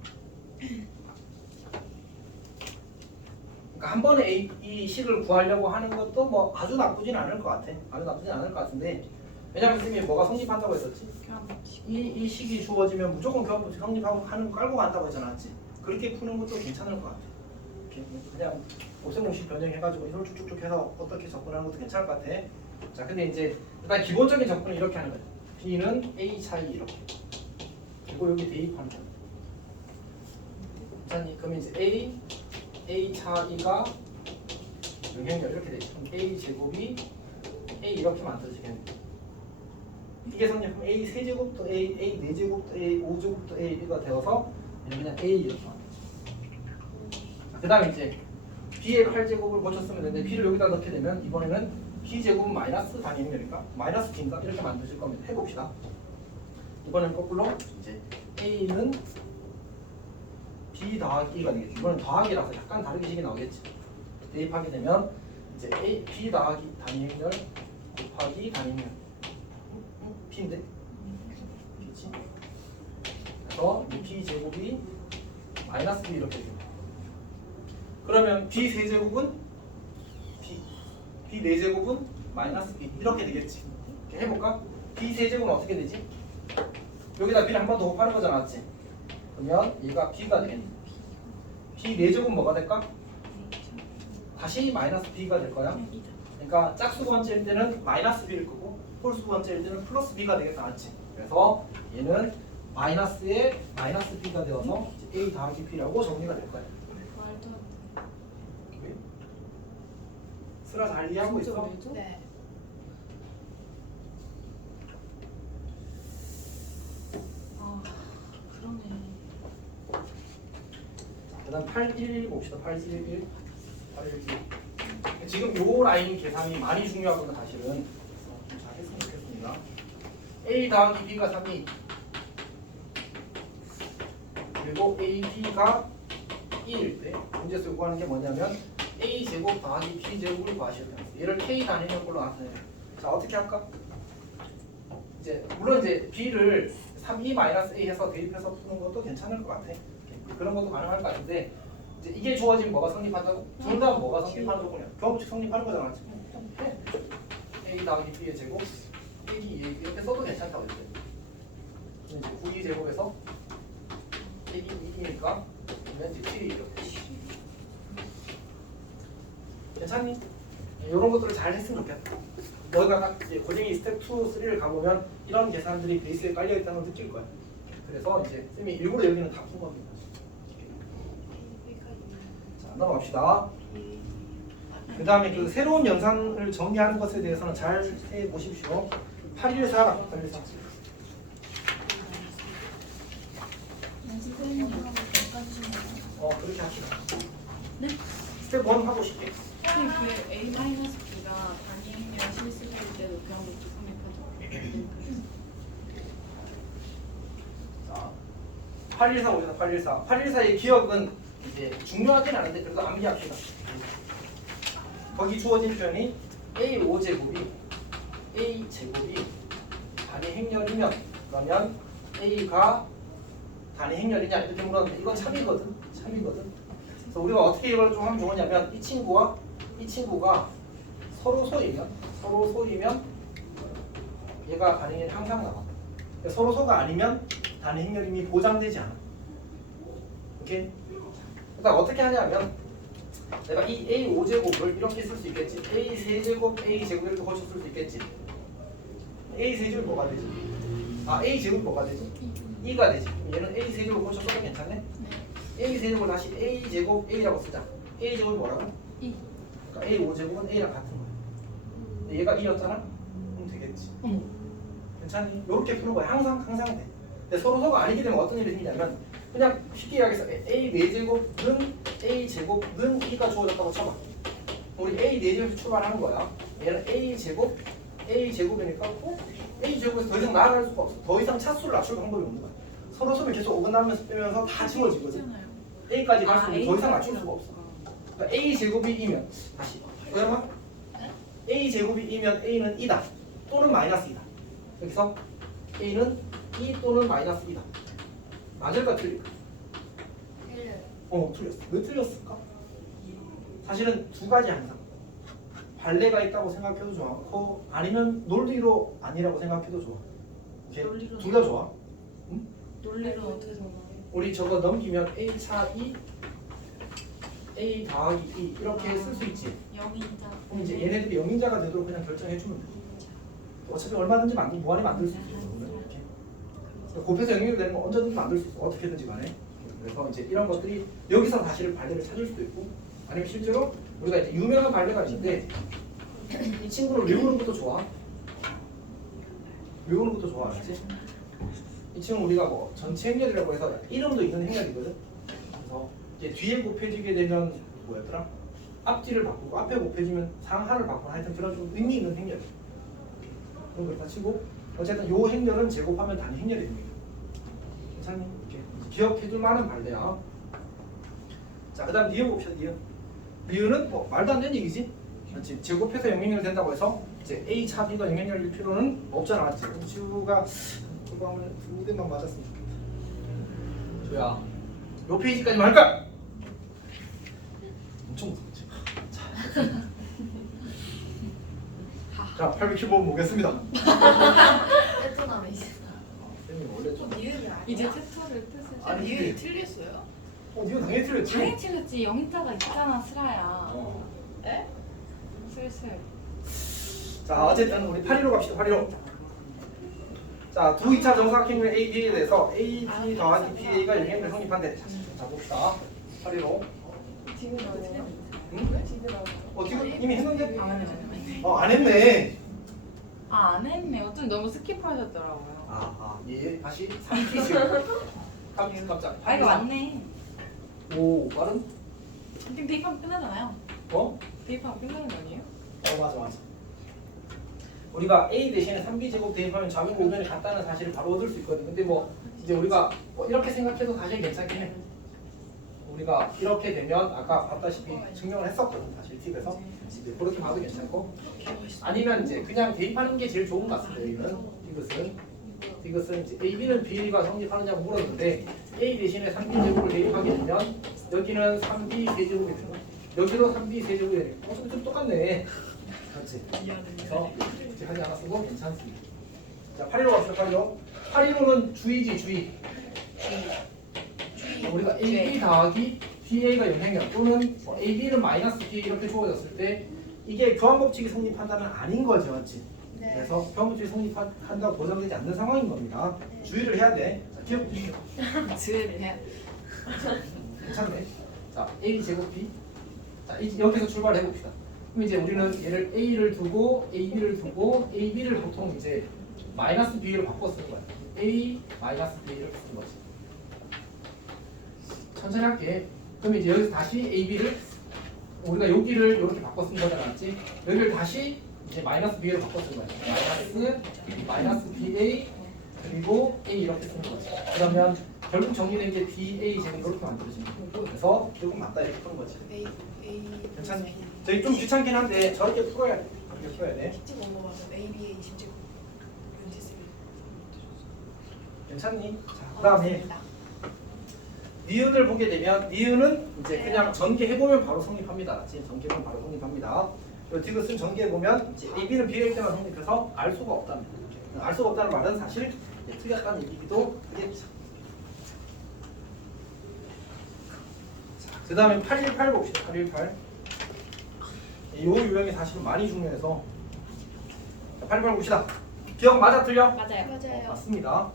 그러니까 한 번에 이 식을 구하려고 하는 것도 뭐 아주 나쁘진 않을 것 같아. 아주 나쁘진 않을 것 같은데, 왜냐면 선생님이 뭐가 성립한다고 했었지? 이 식이 주어지면 무조건 교합법칙 성립하고 하는 거 깔고 간다고 했잖아, 맞지? 그렇게 푸는 것도 괜찮을 것 같아. 이렇게 그냥 곱셈공식 변형해가지고 이걸 쭉쭉쭉 해서 어떻게 접근하는 것도 괜찮을 것 같아. 자, 근데 이제 일단 기본적인 접근은 이렇게 하는 거야. B는 A 차이 이렇게. 그리고 여기 대입하는 거야. 자, 그럼 이제 A 차이가 영향력 이렇게 되죠. A 제곱이 A 이렇게 만들어지겠네. 이게 성립하면 A 세제곱도 A 4제곱도 A 5제곱도 A가 되어서 그냥 A 이렇게 만들어져. 그 다음에 이제 B의 8제곱을 고쳤으면 되는데 B를 여기다 넣게 되면 이번에는 B제곱은 마이너스 단위 행렬이니까 마이너스 B인가 이렇게 만드실 겁니다. 해봅시다. 이번엔 거꾸로 이제 A는 B 더하기 E가 되겠죠. 이번엔 더하기라서 약간 다르게 식이 나오겠지. 대입하게 되면 이제 B 더하기 단위 행렬 곱하기 단위 행렬 B인데? 그렇지? 그래서 B 제곱이 마이너스 B 이렇게 됩니다. 그러면 B 세제곱은 B 4제곱은 마이너스 B 이렇게 되겠지. 이렇게 해볼까? B 세제곱은 어떻게 되지? 여기다 B를 한 번 더 곱하는 거잖아, 맞지? 그러면 얘가 B가 되겠네. B 4제곱은 뭐가 될까? 다시 마이너스 B가 될 거야. 그러니까 짝수 번째일 때는 마이너스 B를 끄고 홀수 번째일 때는 플러스 B가 되겠다, 맞지? 그래서 얘는 마이너스에 마이너스 B가 되어서 A 더하기 B라고 정리가 될 거야. 말도 안 돼. 슬아 잘 이해하고 있어? 왜죠? 네. 아 그러네. 그다음 811 봅시다. 811. 지금 요 라인 계산이 많이 중요하거든 사실은. 그래서 좀 잘 했으면 좋겠습니다. A 더하기 B가 3이 그리고 AB가 1일 때 문제에서 요구하는 게 뭐냐면 A 제곱 더하기 B 제곱을 구하셔야 돼요. 얘를 K 단위의 걸로 나타내요. 자, 어떻게 할까? 이제 물론 이제 B를 3E-A 해서 대입해서 푸는 것도 괜찮을 것 같아. 그런 것도 가능할 것 같은데 이제 이게 주어지면 뭐가 성립한다고? 정답은 뭐가 성립하는 조건이야? 교합법칙 성립하는 거잖아. 네. A 더하기 B의 제곱 A 이렇게 써도 괜찮다고 이제. 이제 9E 제곱에서 A 2이니까 그러면 이제 7이 이렇게. 괜찮니? 이런 것들을 잘 했으면 좋겠다. 너희가 딱 이제 고등이 스텝 2, 3를 가보면 이런 계산들이 베이스에 깔려 있다는 걸 느낄 거야. 그래서 이제 쌤이 일부러 여기는 다 푼 겁니다. 자, 넘어갑시다. 그 다음에 그 새로운 연산을 정리하는 것에 대해서는 잘 해보십시오. 814. 그렇게 합시다. 네? 스텝 1 하고 싶게. 선생님 그 A 마이너스 B가 단위 행렬 실수될 때도 교합법칙 성립하죠. 자, 814 봅시다. 814. 814의 기억은 이제 중요하진 않은데 그래도 암기합시다. 거기 주어진 표현이 A5제곱이 A제곱이 단위 행렬이면 그러면 A가 단위 행렬이냐 이렇게 물었는데 이건 참이거든. 그래서 우리가 어떻게 이걸 좀 하면 좋으냐면 이 친구가 서로 소이면 얘가 단위 행렬이 항상 나와. 서로 소가 아니면 단위 행렬임이 보장되지 않아. 오케이? 그러니까 어떻게 하냐면 내가 이 A5제곱을 이렇게 쓸 수 있겠지. A3제곱, A제곱 이렇게 고쳐 쓸 수 있겠지. A3제곱이 뭐가 되지? A제곱이 뭐가 되지? 2가 되지. 그럼 얘는 A3제곱 고쳐 써도 괜찮네? A3제곱을 다시 A제곱 A라고 쓰자. A제곱이 뭐라고? 2. 그러니까 A5제곱은 A랑 같은 거야. 근데 얘가 2였잖아? 그럼 되겠지. 괜찮니? 이렇게 푸는 거야. 항상 돼. 근데 서로가 아니게 되면 어떤 일이 생기냐면 그냥 쉽게 이야기해서 A 4제곱은 A제곱은 2가 주어졌다고 쳐봐. 우리 A 4제곱에서 출발하는 거야. 얘는 A제곱이니까 A제곱에서 더 이상 나아갈 수가 없어. 더 이상 차수를 낮출 방법이 없는 거야. 서로 소면 계속 어긋나면서 빼면서 다 지워지거든. A까지 갈 수 있는 더 이상 낮출 수가 없어. 그러니까 A제곱이 2면 다시 그러면 a 제곱이 2면 a는 2다 또는 마이너스 2다. 여기서 a는 2 또는 마이너스 2다. 맞을까 틀릴까? 틀렸어. 왜 틀렸을까? 사실은 두 가지 항상 발레가 있다고 생각해도 좋고 아니면 논리로 아니라고 생각해도 좋아. 논리로 둘 다 좋아. 논리로 어떻게 정말? 우리 저거 넘기면 a 차 2 a 더하기 2 이렇게 쓸 수 있지. 영인자. 그럼 이제 얘네들이 영인자가 되도록 그냥 결정해주면 돼. 어차피 얼마든지 무한히 만들 수 있어. 이렇게. 곱해서 영인이 되는 건 언제든지 만들 수 있어. 어떻게든지 간에. 그래서 이제 이런 것들이 여기서 사실 발레를 찾을 수도 있고 아니면 실제로 우리가 이제 유명한 발레가 있는데 이 친구를 외우는 것도 좋아. 외우는 것도 좋아. 알지? 이 친구 우리가 뭐 전체 행렬이라고 해서 이름도 있는 행렬이거든. 그래서 이제 뒤에 곱해지게 되면 뭐였더라? 앞뒤를 바꾸고 앞에 곱해지면 상하를 바꾸고 하여튼 그런 좀 의미 있는 행렬. 그런 걸 다 치고 어쨌든 요 행렬은 제곱하면 단위 행렬이 됩니다. 괜찮니? 이렇게 기억해둘 만한 발레야. 자, 그다음 니은 봅시다. 니은은 뭐 말도 안 되는 얘기지. 그렇지. 제곱해서 영행렬 된다고 해서 이제 a 차 b가 영행렬일 필요는 없잖아. 지금 지우가 그거 하면 두 대만 맞았으면 좋겠다. 조야, 요 페이지까지만 할까? 엄청 무섭지. 자, 815번 보겠습니다. 베트남에 있어. 쌤이 원래 좀 이제 테토를 뜻을 아니, 니은이 틀렸어요? 니은 당연히 틀렸지. 당연히 틀렸지. 영인자가 있잖아, 슬아야. 에? 슬슬. 자, 어쨌든 우리 815 갑시다. 815. 자, 두 2차 정사각형의 A, B에 대해서 A, B 더하기 PA가 영행을 성립한대. 자, 봅시다. 815. 지금 나오네요. 응? 지금 나오네요. 지금 이미 했는데? 안 했네. 안 했네. 안 했네. 어쩜 너무 스킵하셨더라고요. 예, 다시 3T씩. 깜짝. 이거 맞네. 오, 빠른? 지금 대입하면 끝나잖아요. 대입하면 끝나는 거 아니에요? 맞아. 우리가 A 대신에 3B 제곱 대입하면 좌변 우변이 같다는 사실을 바로 얻을 수 있거든. 근데 뭐 이제 우리가 뭐 이렇게 생각해도 사실 괜찮긴 해. 우리가 이렇게 되면 아까 봤다시피 증명을 했었거든. 사실 팁에서 이제 그렇게 봐도 괜찮고 아니면 이제 그냥 대입하는 게 제일 좋은 것 같습니다. 여기는 디귿은 이제 A, B는 B가 성립하느냐고 물었는데 A 대신에 3B 제곱을 대입하게 되면 여기는 3B 세제곱이 되는 거야. 여기도 3B 세제곱이 되는 거야. 좀 똑같네. 그렇지. 그래서 이제 하지 않았어도 괜찮습니다. 자, 815 갑시다. 815는 주의지. 우리가 AB 더하기 BA가 영행렬 또는 AB는 마이너스 BA 이렇게 주어졌을 때 이게 교환법칙이 성립한다는 아닌 거죠, 맞지? 네. 그래서 교환법칙이 성립한다고 보장되지 않는 상황인 겁니다. 주의를 해야 돼. 자, 기억 주시죠. 주의를 해야 돼. 괜찮네. 자, A 제곱 B. 자, 여기서 출발해 봅시다. 그럼 이제 우리는 얘를 A를 두고 AB를 두고 AB를 보통 이제 마이너스 B로 바꿔 쓰는 거야. A 마이너스 B 이렇게 쓰는 거지. 천천히 할게. 그럼 이제 여기서 다시 AB를 우리가 여기를 이렇게 바꿔 쓴 거잖아, 맞지? 여기를 다시 이제 마이너스 B로 바꿔 쓴 거야. 마이너스 BA 그리고 A 이렇게 쓴 거지. 그러면 결국 정리된 게 BA 제곱 이렇게 만들어지는 거고 그래서 결국 맞다 이렇게 푸는 거지. A 괜찮니? 저희 좀 귀찮긴 한데 저렇게 풀어야 돼. 저렇게 풀어야 돼. 기침 온거 봐서 A, B의 20제곱 괜찮니? 자, 그다음에 니은을 보게 되면 니은은 이제 그냥 전개해보면 바로 성립합니다. 지금 전개해보면 바로 성립합니다. 그리고 디귿은 전개해보면 이제 AB는 B일 때만 성립해서 알 수가 없다는 거죠. 알 수가 없다는 말은 사실 틀렸다는 얘기기도 하겠죠. 그 다음에 818 봅시다. 818. 이 유형이 사실은 많이 중요해서 818 봅시다. 기억 맞아 틀려? 맞아요. 맞습니다.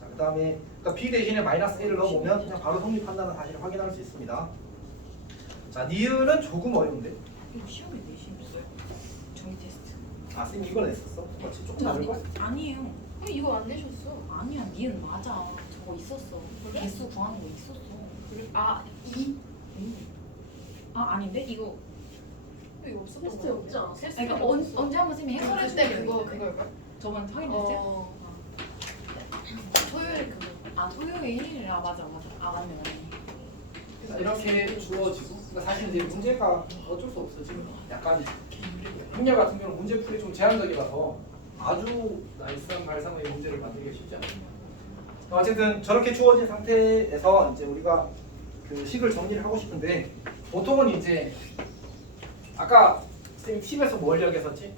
자, 그 다음에 그러니까 B 대신에 마이너스 A를 넣어보면 그냥 바로 성립한다는 사실을 확인할 수 있습니다. 자, 니은은 조금 어려운데. 이거 시험에 내신 있어요? 정리 테스트. 쌤 이걸 냈었어? 그렇지, 조금 다를 거야. 아니에요. 이거 안 내셨어. 아니야, 니은 맞아. 저거 있었어. 그래? 개수 구하는 거 있었어. 아, 2? 아닌데? 이거 이거 없었던 테스트 거 없지 않았어? 그러니까 언제 한번 쌤이 해설해 그때 주는 그걸걸? 저번 확인했어요? 토요일 그거. 토요일. 맞아. 맞네. 이렇게 주어지고 그러니까 사실 이제 문제가 어쩔 수 없어 지금 약간 행렬 같은 경우는 문제풀이 좀 제한적이라서 아주 나이스한 발상의 문제를 만들기가 쉽지 않습니다. 어쨌든 저렇게 주어진 상태에서 이제 우리가 그 식을 정리를 하고 싶은데 보통은 이제 아까 쌤이 팁에서 뭘 이야기했었지?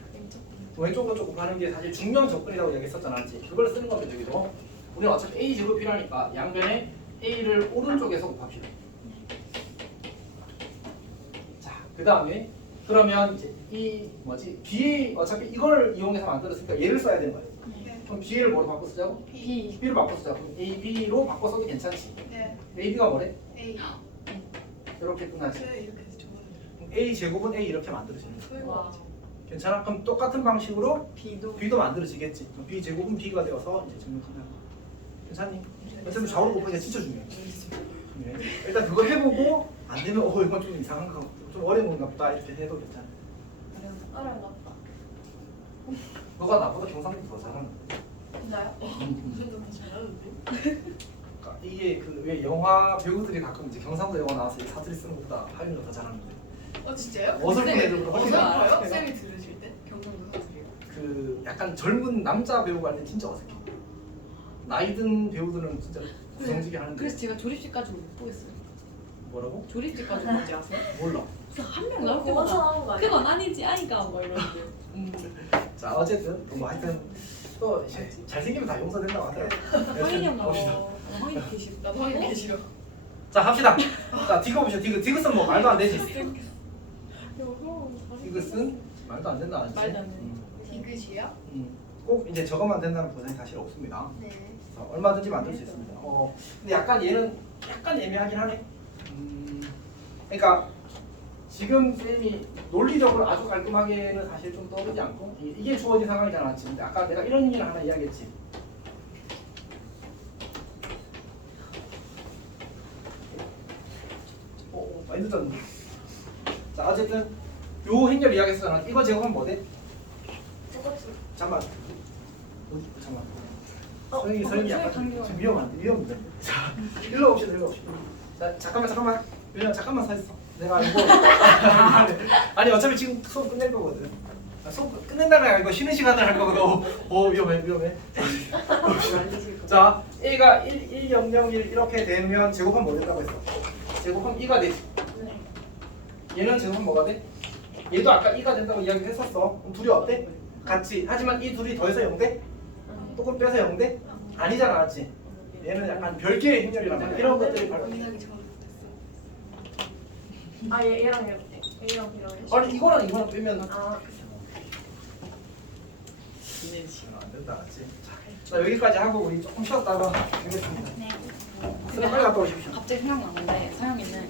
왼쪽으로 조금 가는 게 사실 중면 접근이라고 이야기했었잖아. 그걸 쓰는 겁니다. 여기도 우리는 어차피 a 제곱 필요하니까 양변에 a를 오른쪽에서 곱합시다. 자, 그 다음에 그러면 이제 이 뭐지 b 어차피 이걸 이용해서 만들었으니까 얘를 써야 되는 거예요. 네. 그럼 b를 뭐로 바꿔 쓰자고? B. b로 바꿔 쓰자고. 그럼 a, b로 바꿔 써도 괜찮지. 네. a, b가 뭐래? A. 이렇게 끝나지. 저 이렇게 해서 저거는. 그럼 a 제곱은 a 이렇게 만들어지는 거야. 와. 괜찮아? 그럼 똑같은 방식으로 B도 b도 만들어지겠지. 그럼 b 제곱은 b가 되어서 이제 증명한다. 괜찮니? 어차피 좌우로 곱하기가 진짜 중요해. 네. 일단 그거 해보고 안 되면 이건 좀 이상한 거, 좀 어려운 건가 보다 이렇게 해도 괜찮아. 어려웠다. 너가 나보다 경상도 더 잘하는. 진짜요? 무슨 더 잘하는데? 그러니까 이게 그 왜 영화 배우들이 가끔 이제 경상도 영화 나와서 사투리 쓰는 것보다 하윤이가 더 잘하는데. 진짜요? 어설픈 애들보다 훨씬 더 어설퍼요? 잘해. 쌤이 들으실 때? 경상도 사투리요? 그 약간 젊은 남자 배우가 할 때 진짜 어색해. 나이 든 배우들은 진짜 구성지게 하는데. 그래서 제가 조립식까지 못 보겠어요. 뭐라고? 조립식까지 뭔지 아세요? 몰라. 그래서 한 명 나올 그거 때마다 나온 거 아니야? 그건 아니지 아이가 뭐 이러는데. 자 어쨌든 뭐 하여튼 또 이제 잘생기면 다 용서된다고 하더라고요. 황인이 형 봅시다. 나와. 황인이 계시고. 나도 하기 개 싫어. 자 합시다. 자 디귿 봅시다. 디귿은 뭐 말도 안 되지. 디귿은 말도 안 된다. 말도 안 돼. 디귿이요? 꼭 이제 저것만 된다는 보장이 사실 없습니다. 네. 그래서 얼마든지 만들 수 있습니다. 근데 약간 얘는 약간 애매하긴 하네. 그러니까 지금 쌤이 논리적으로 아주 깔끔하게는 사실 좀 떠오르지 않고 이게 주어진 상황이잖아. 지금 아까 내가 이런 얘기를 하나 이야기했지. 많이 늦었는데. 자 어쨌든 요 행렬 이야기했잖아. 이거 제곱하면 뭐 돼? 잠깐만. 잠깐만. 서영이 약간 지금 위험한데. 자, 일로 옵시다. 자, 잠깐만. 왜냐면 잠깐만 서 있어. 내가 이거 아니 어차피 지금 수업 끝낼 거거든. 수업 끝낸다는 게 아니고 쉬는 시간을 할 거거든. 위험해. 자, A가 1, 0, 0, 1 이렇게 되면 제곱하면 뭐 된다고 했어? 제곱하면 2가 되지. 얘는 제곱하면 뭐가 돼? 얘도 아까 2가 된다고 이야기했었어. 그럼 둘이 어때? 같이. 하지만 이 둘이 더해서 0돼? 조금 빼서 0돼? 아니잖아, 맞지? 얘는 약간 별개의 행렬이란 말이야. 이런 것들이 바로. 고민하기 전. 아 얘랑 A랑 B랑 아니 이거랑 빼면 아 안 된다, 맞지? 자, 여기까지 하고 우리 조금 쉬었다가 하겠습니다. 네. 빨리 갔다 오십시오. 갑자기 생각나는데 서영이는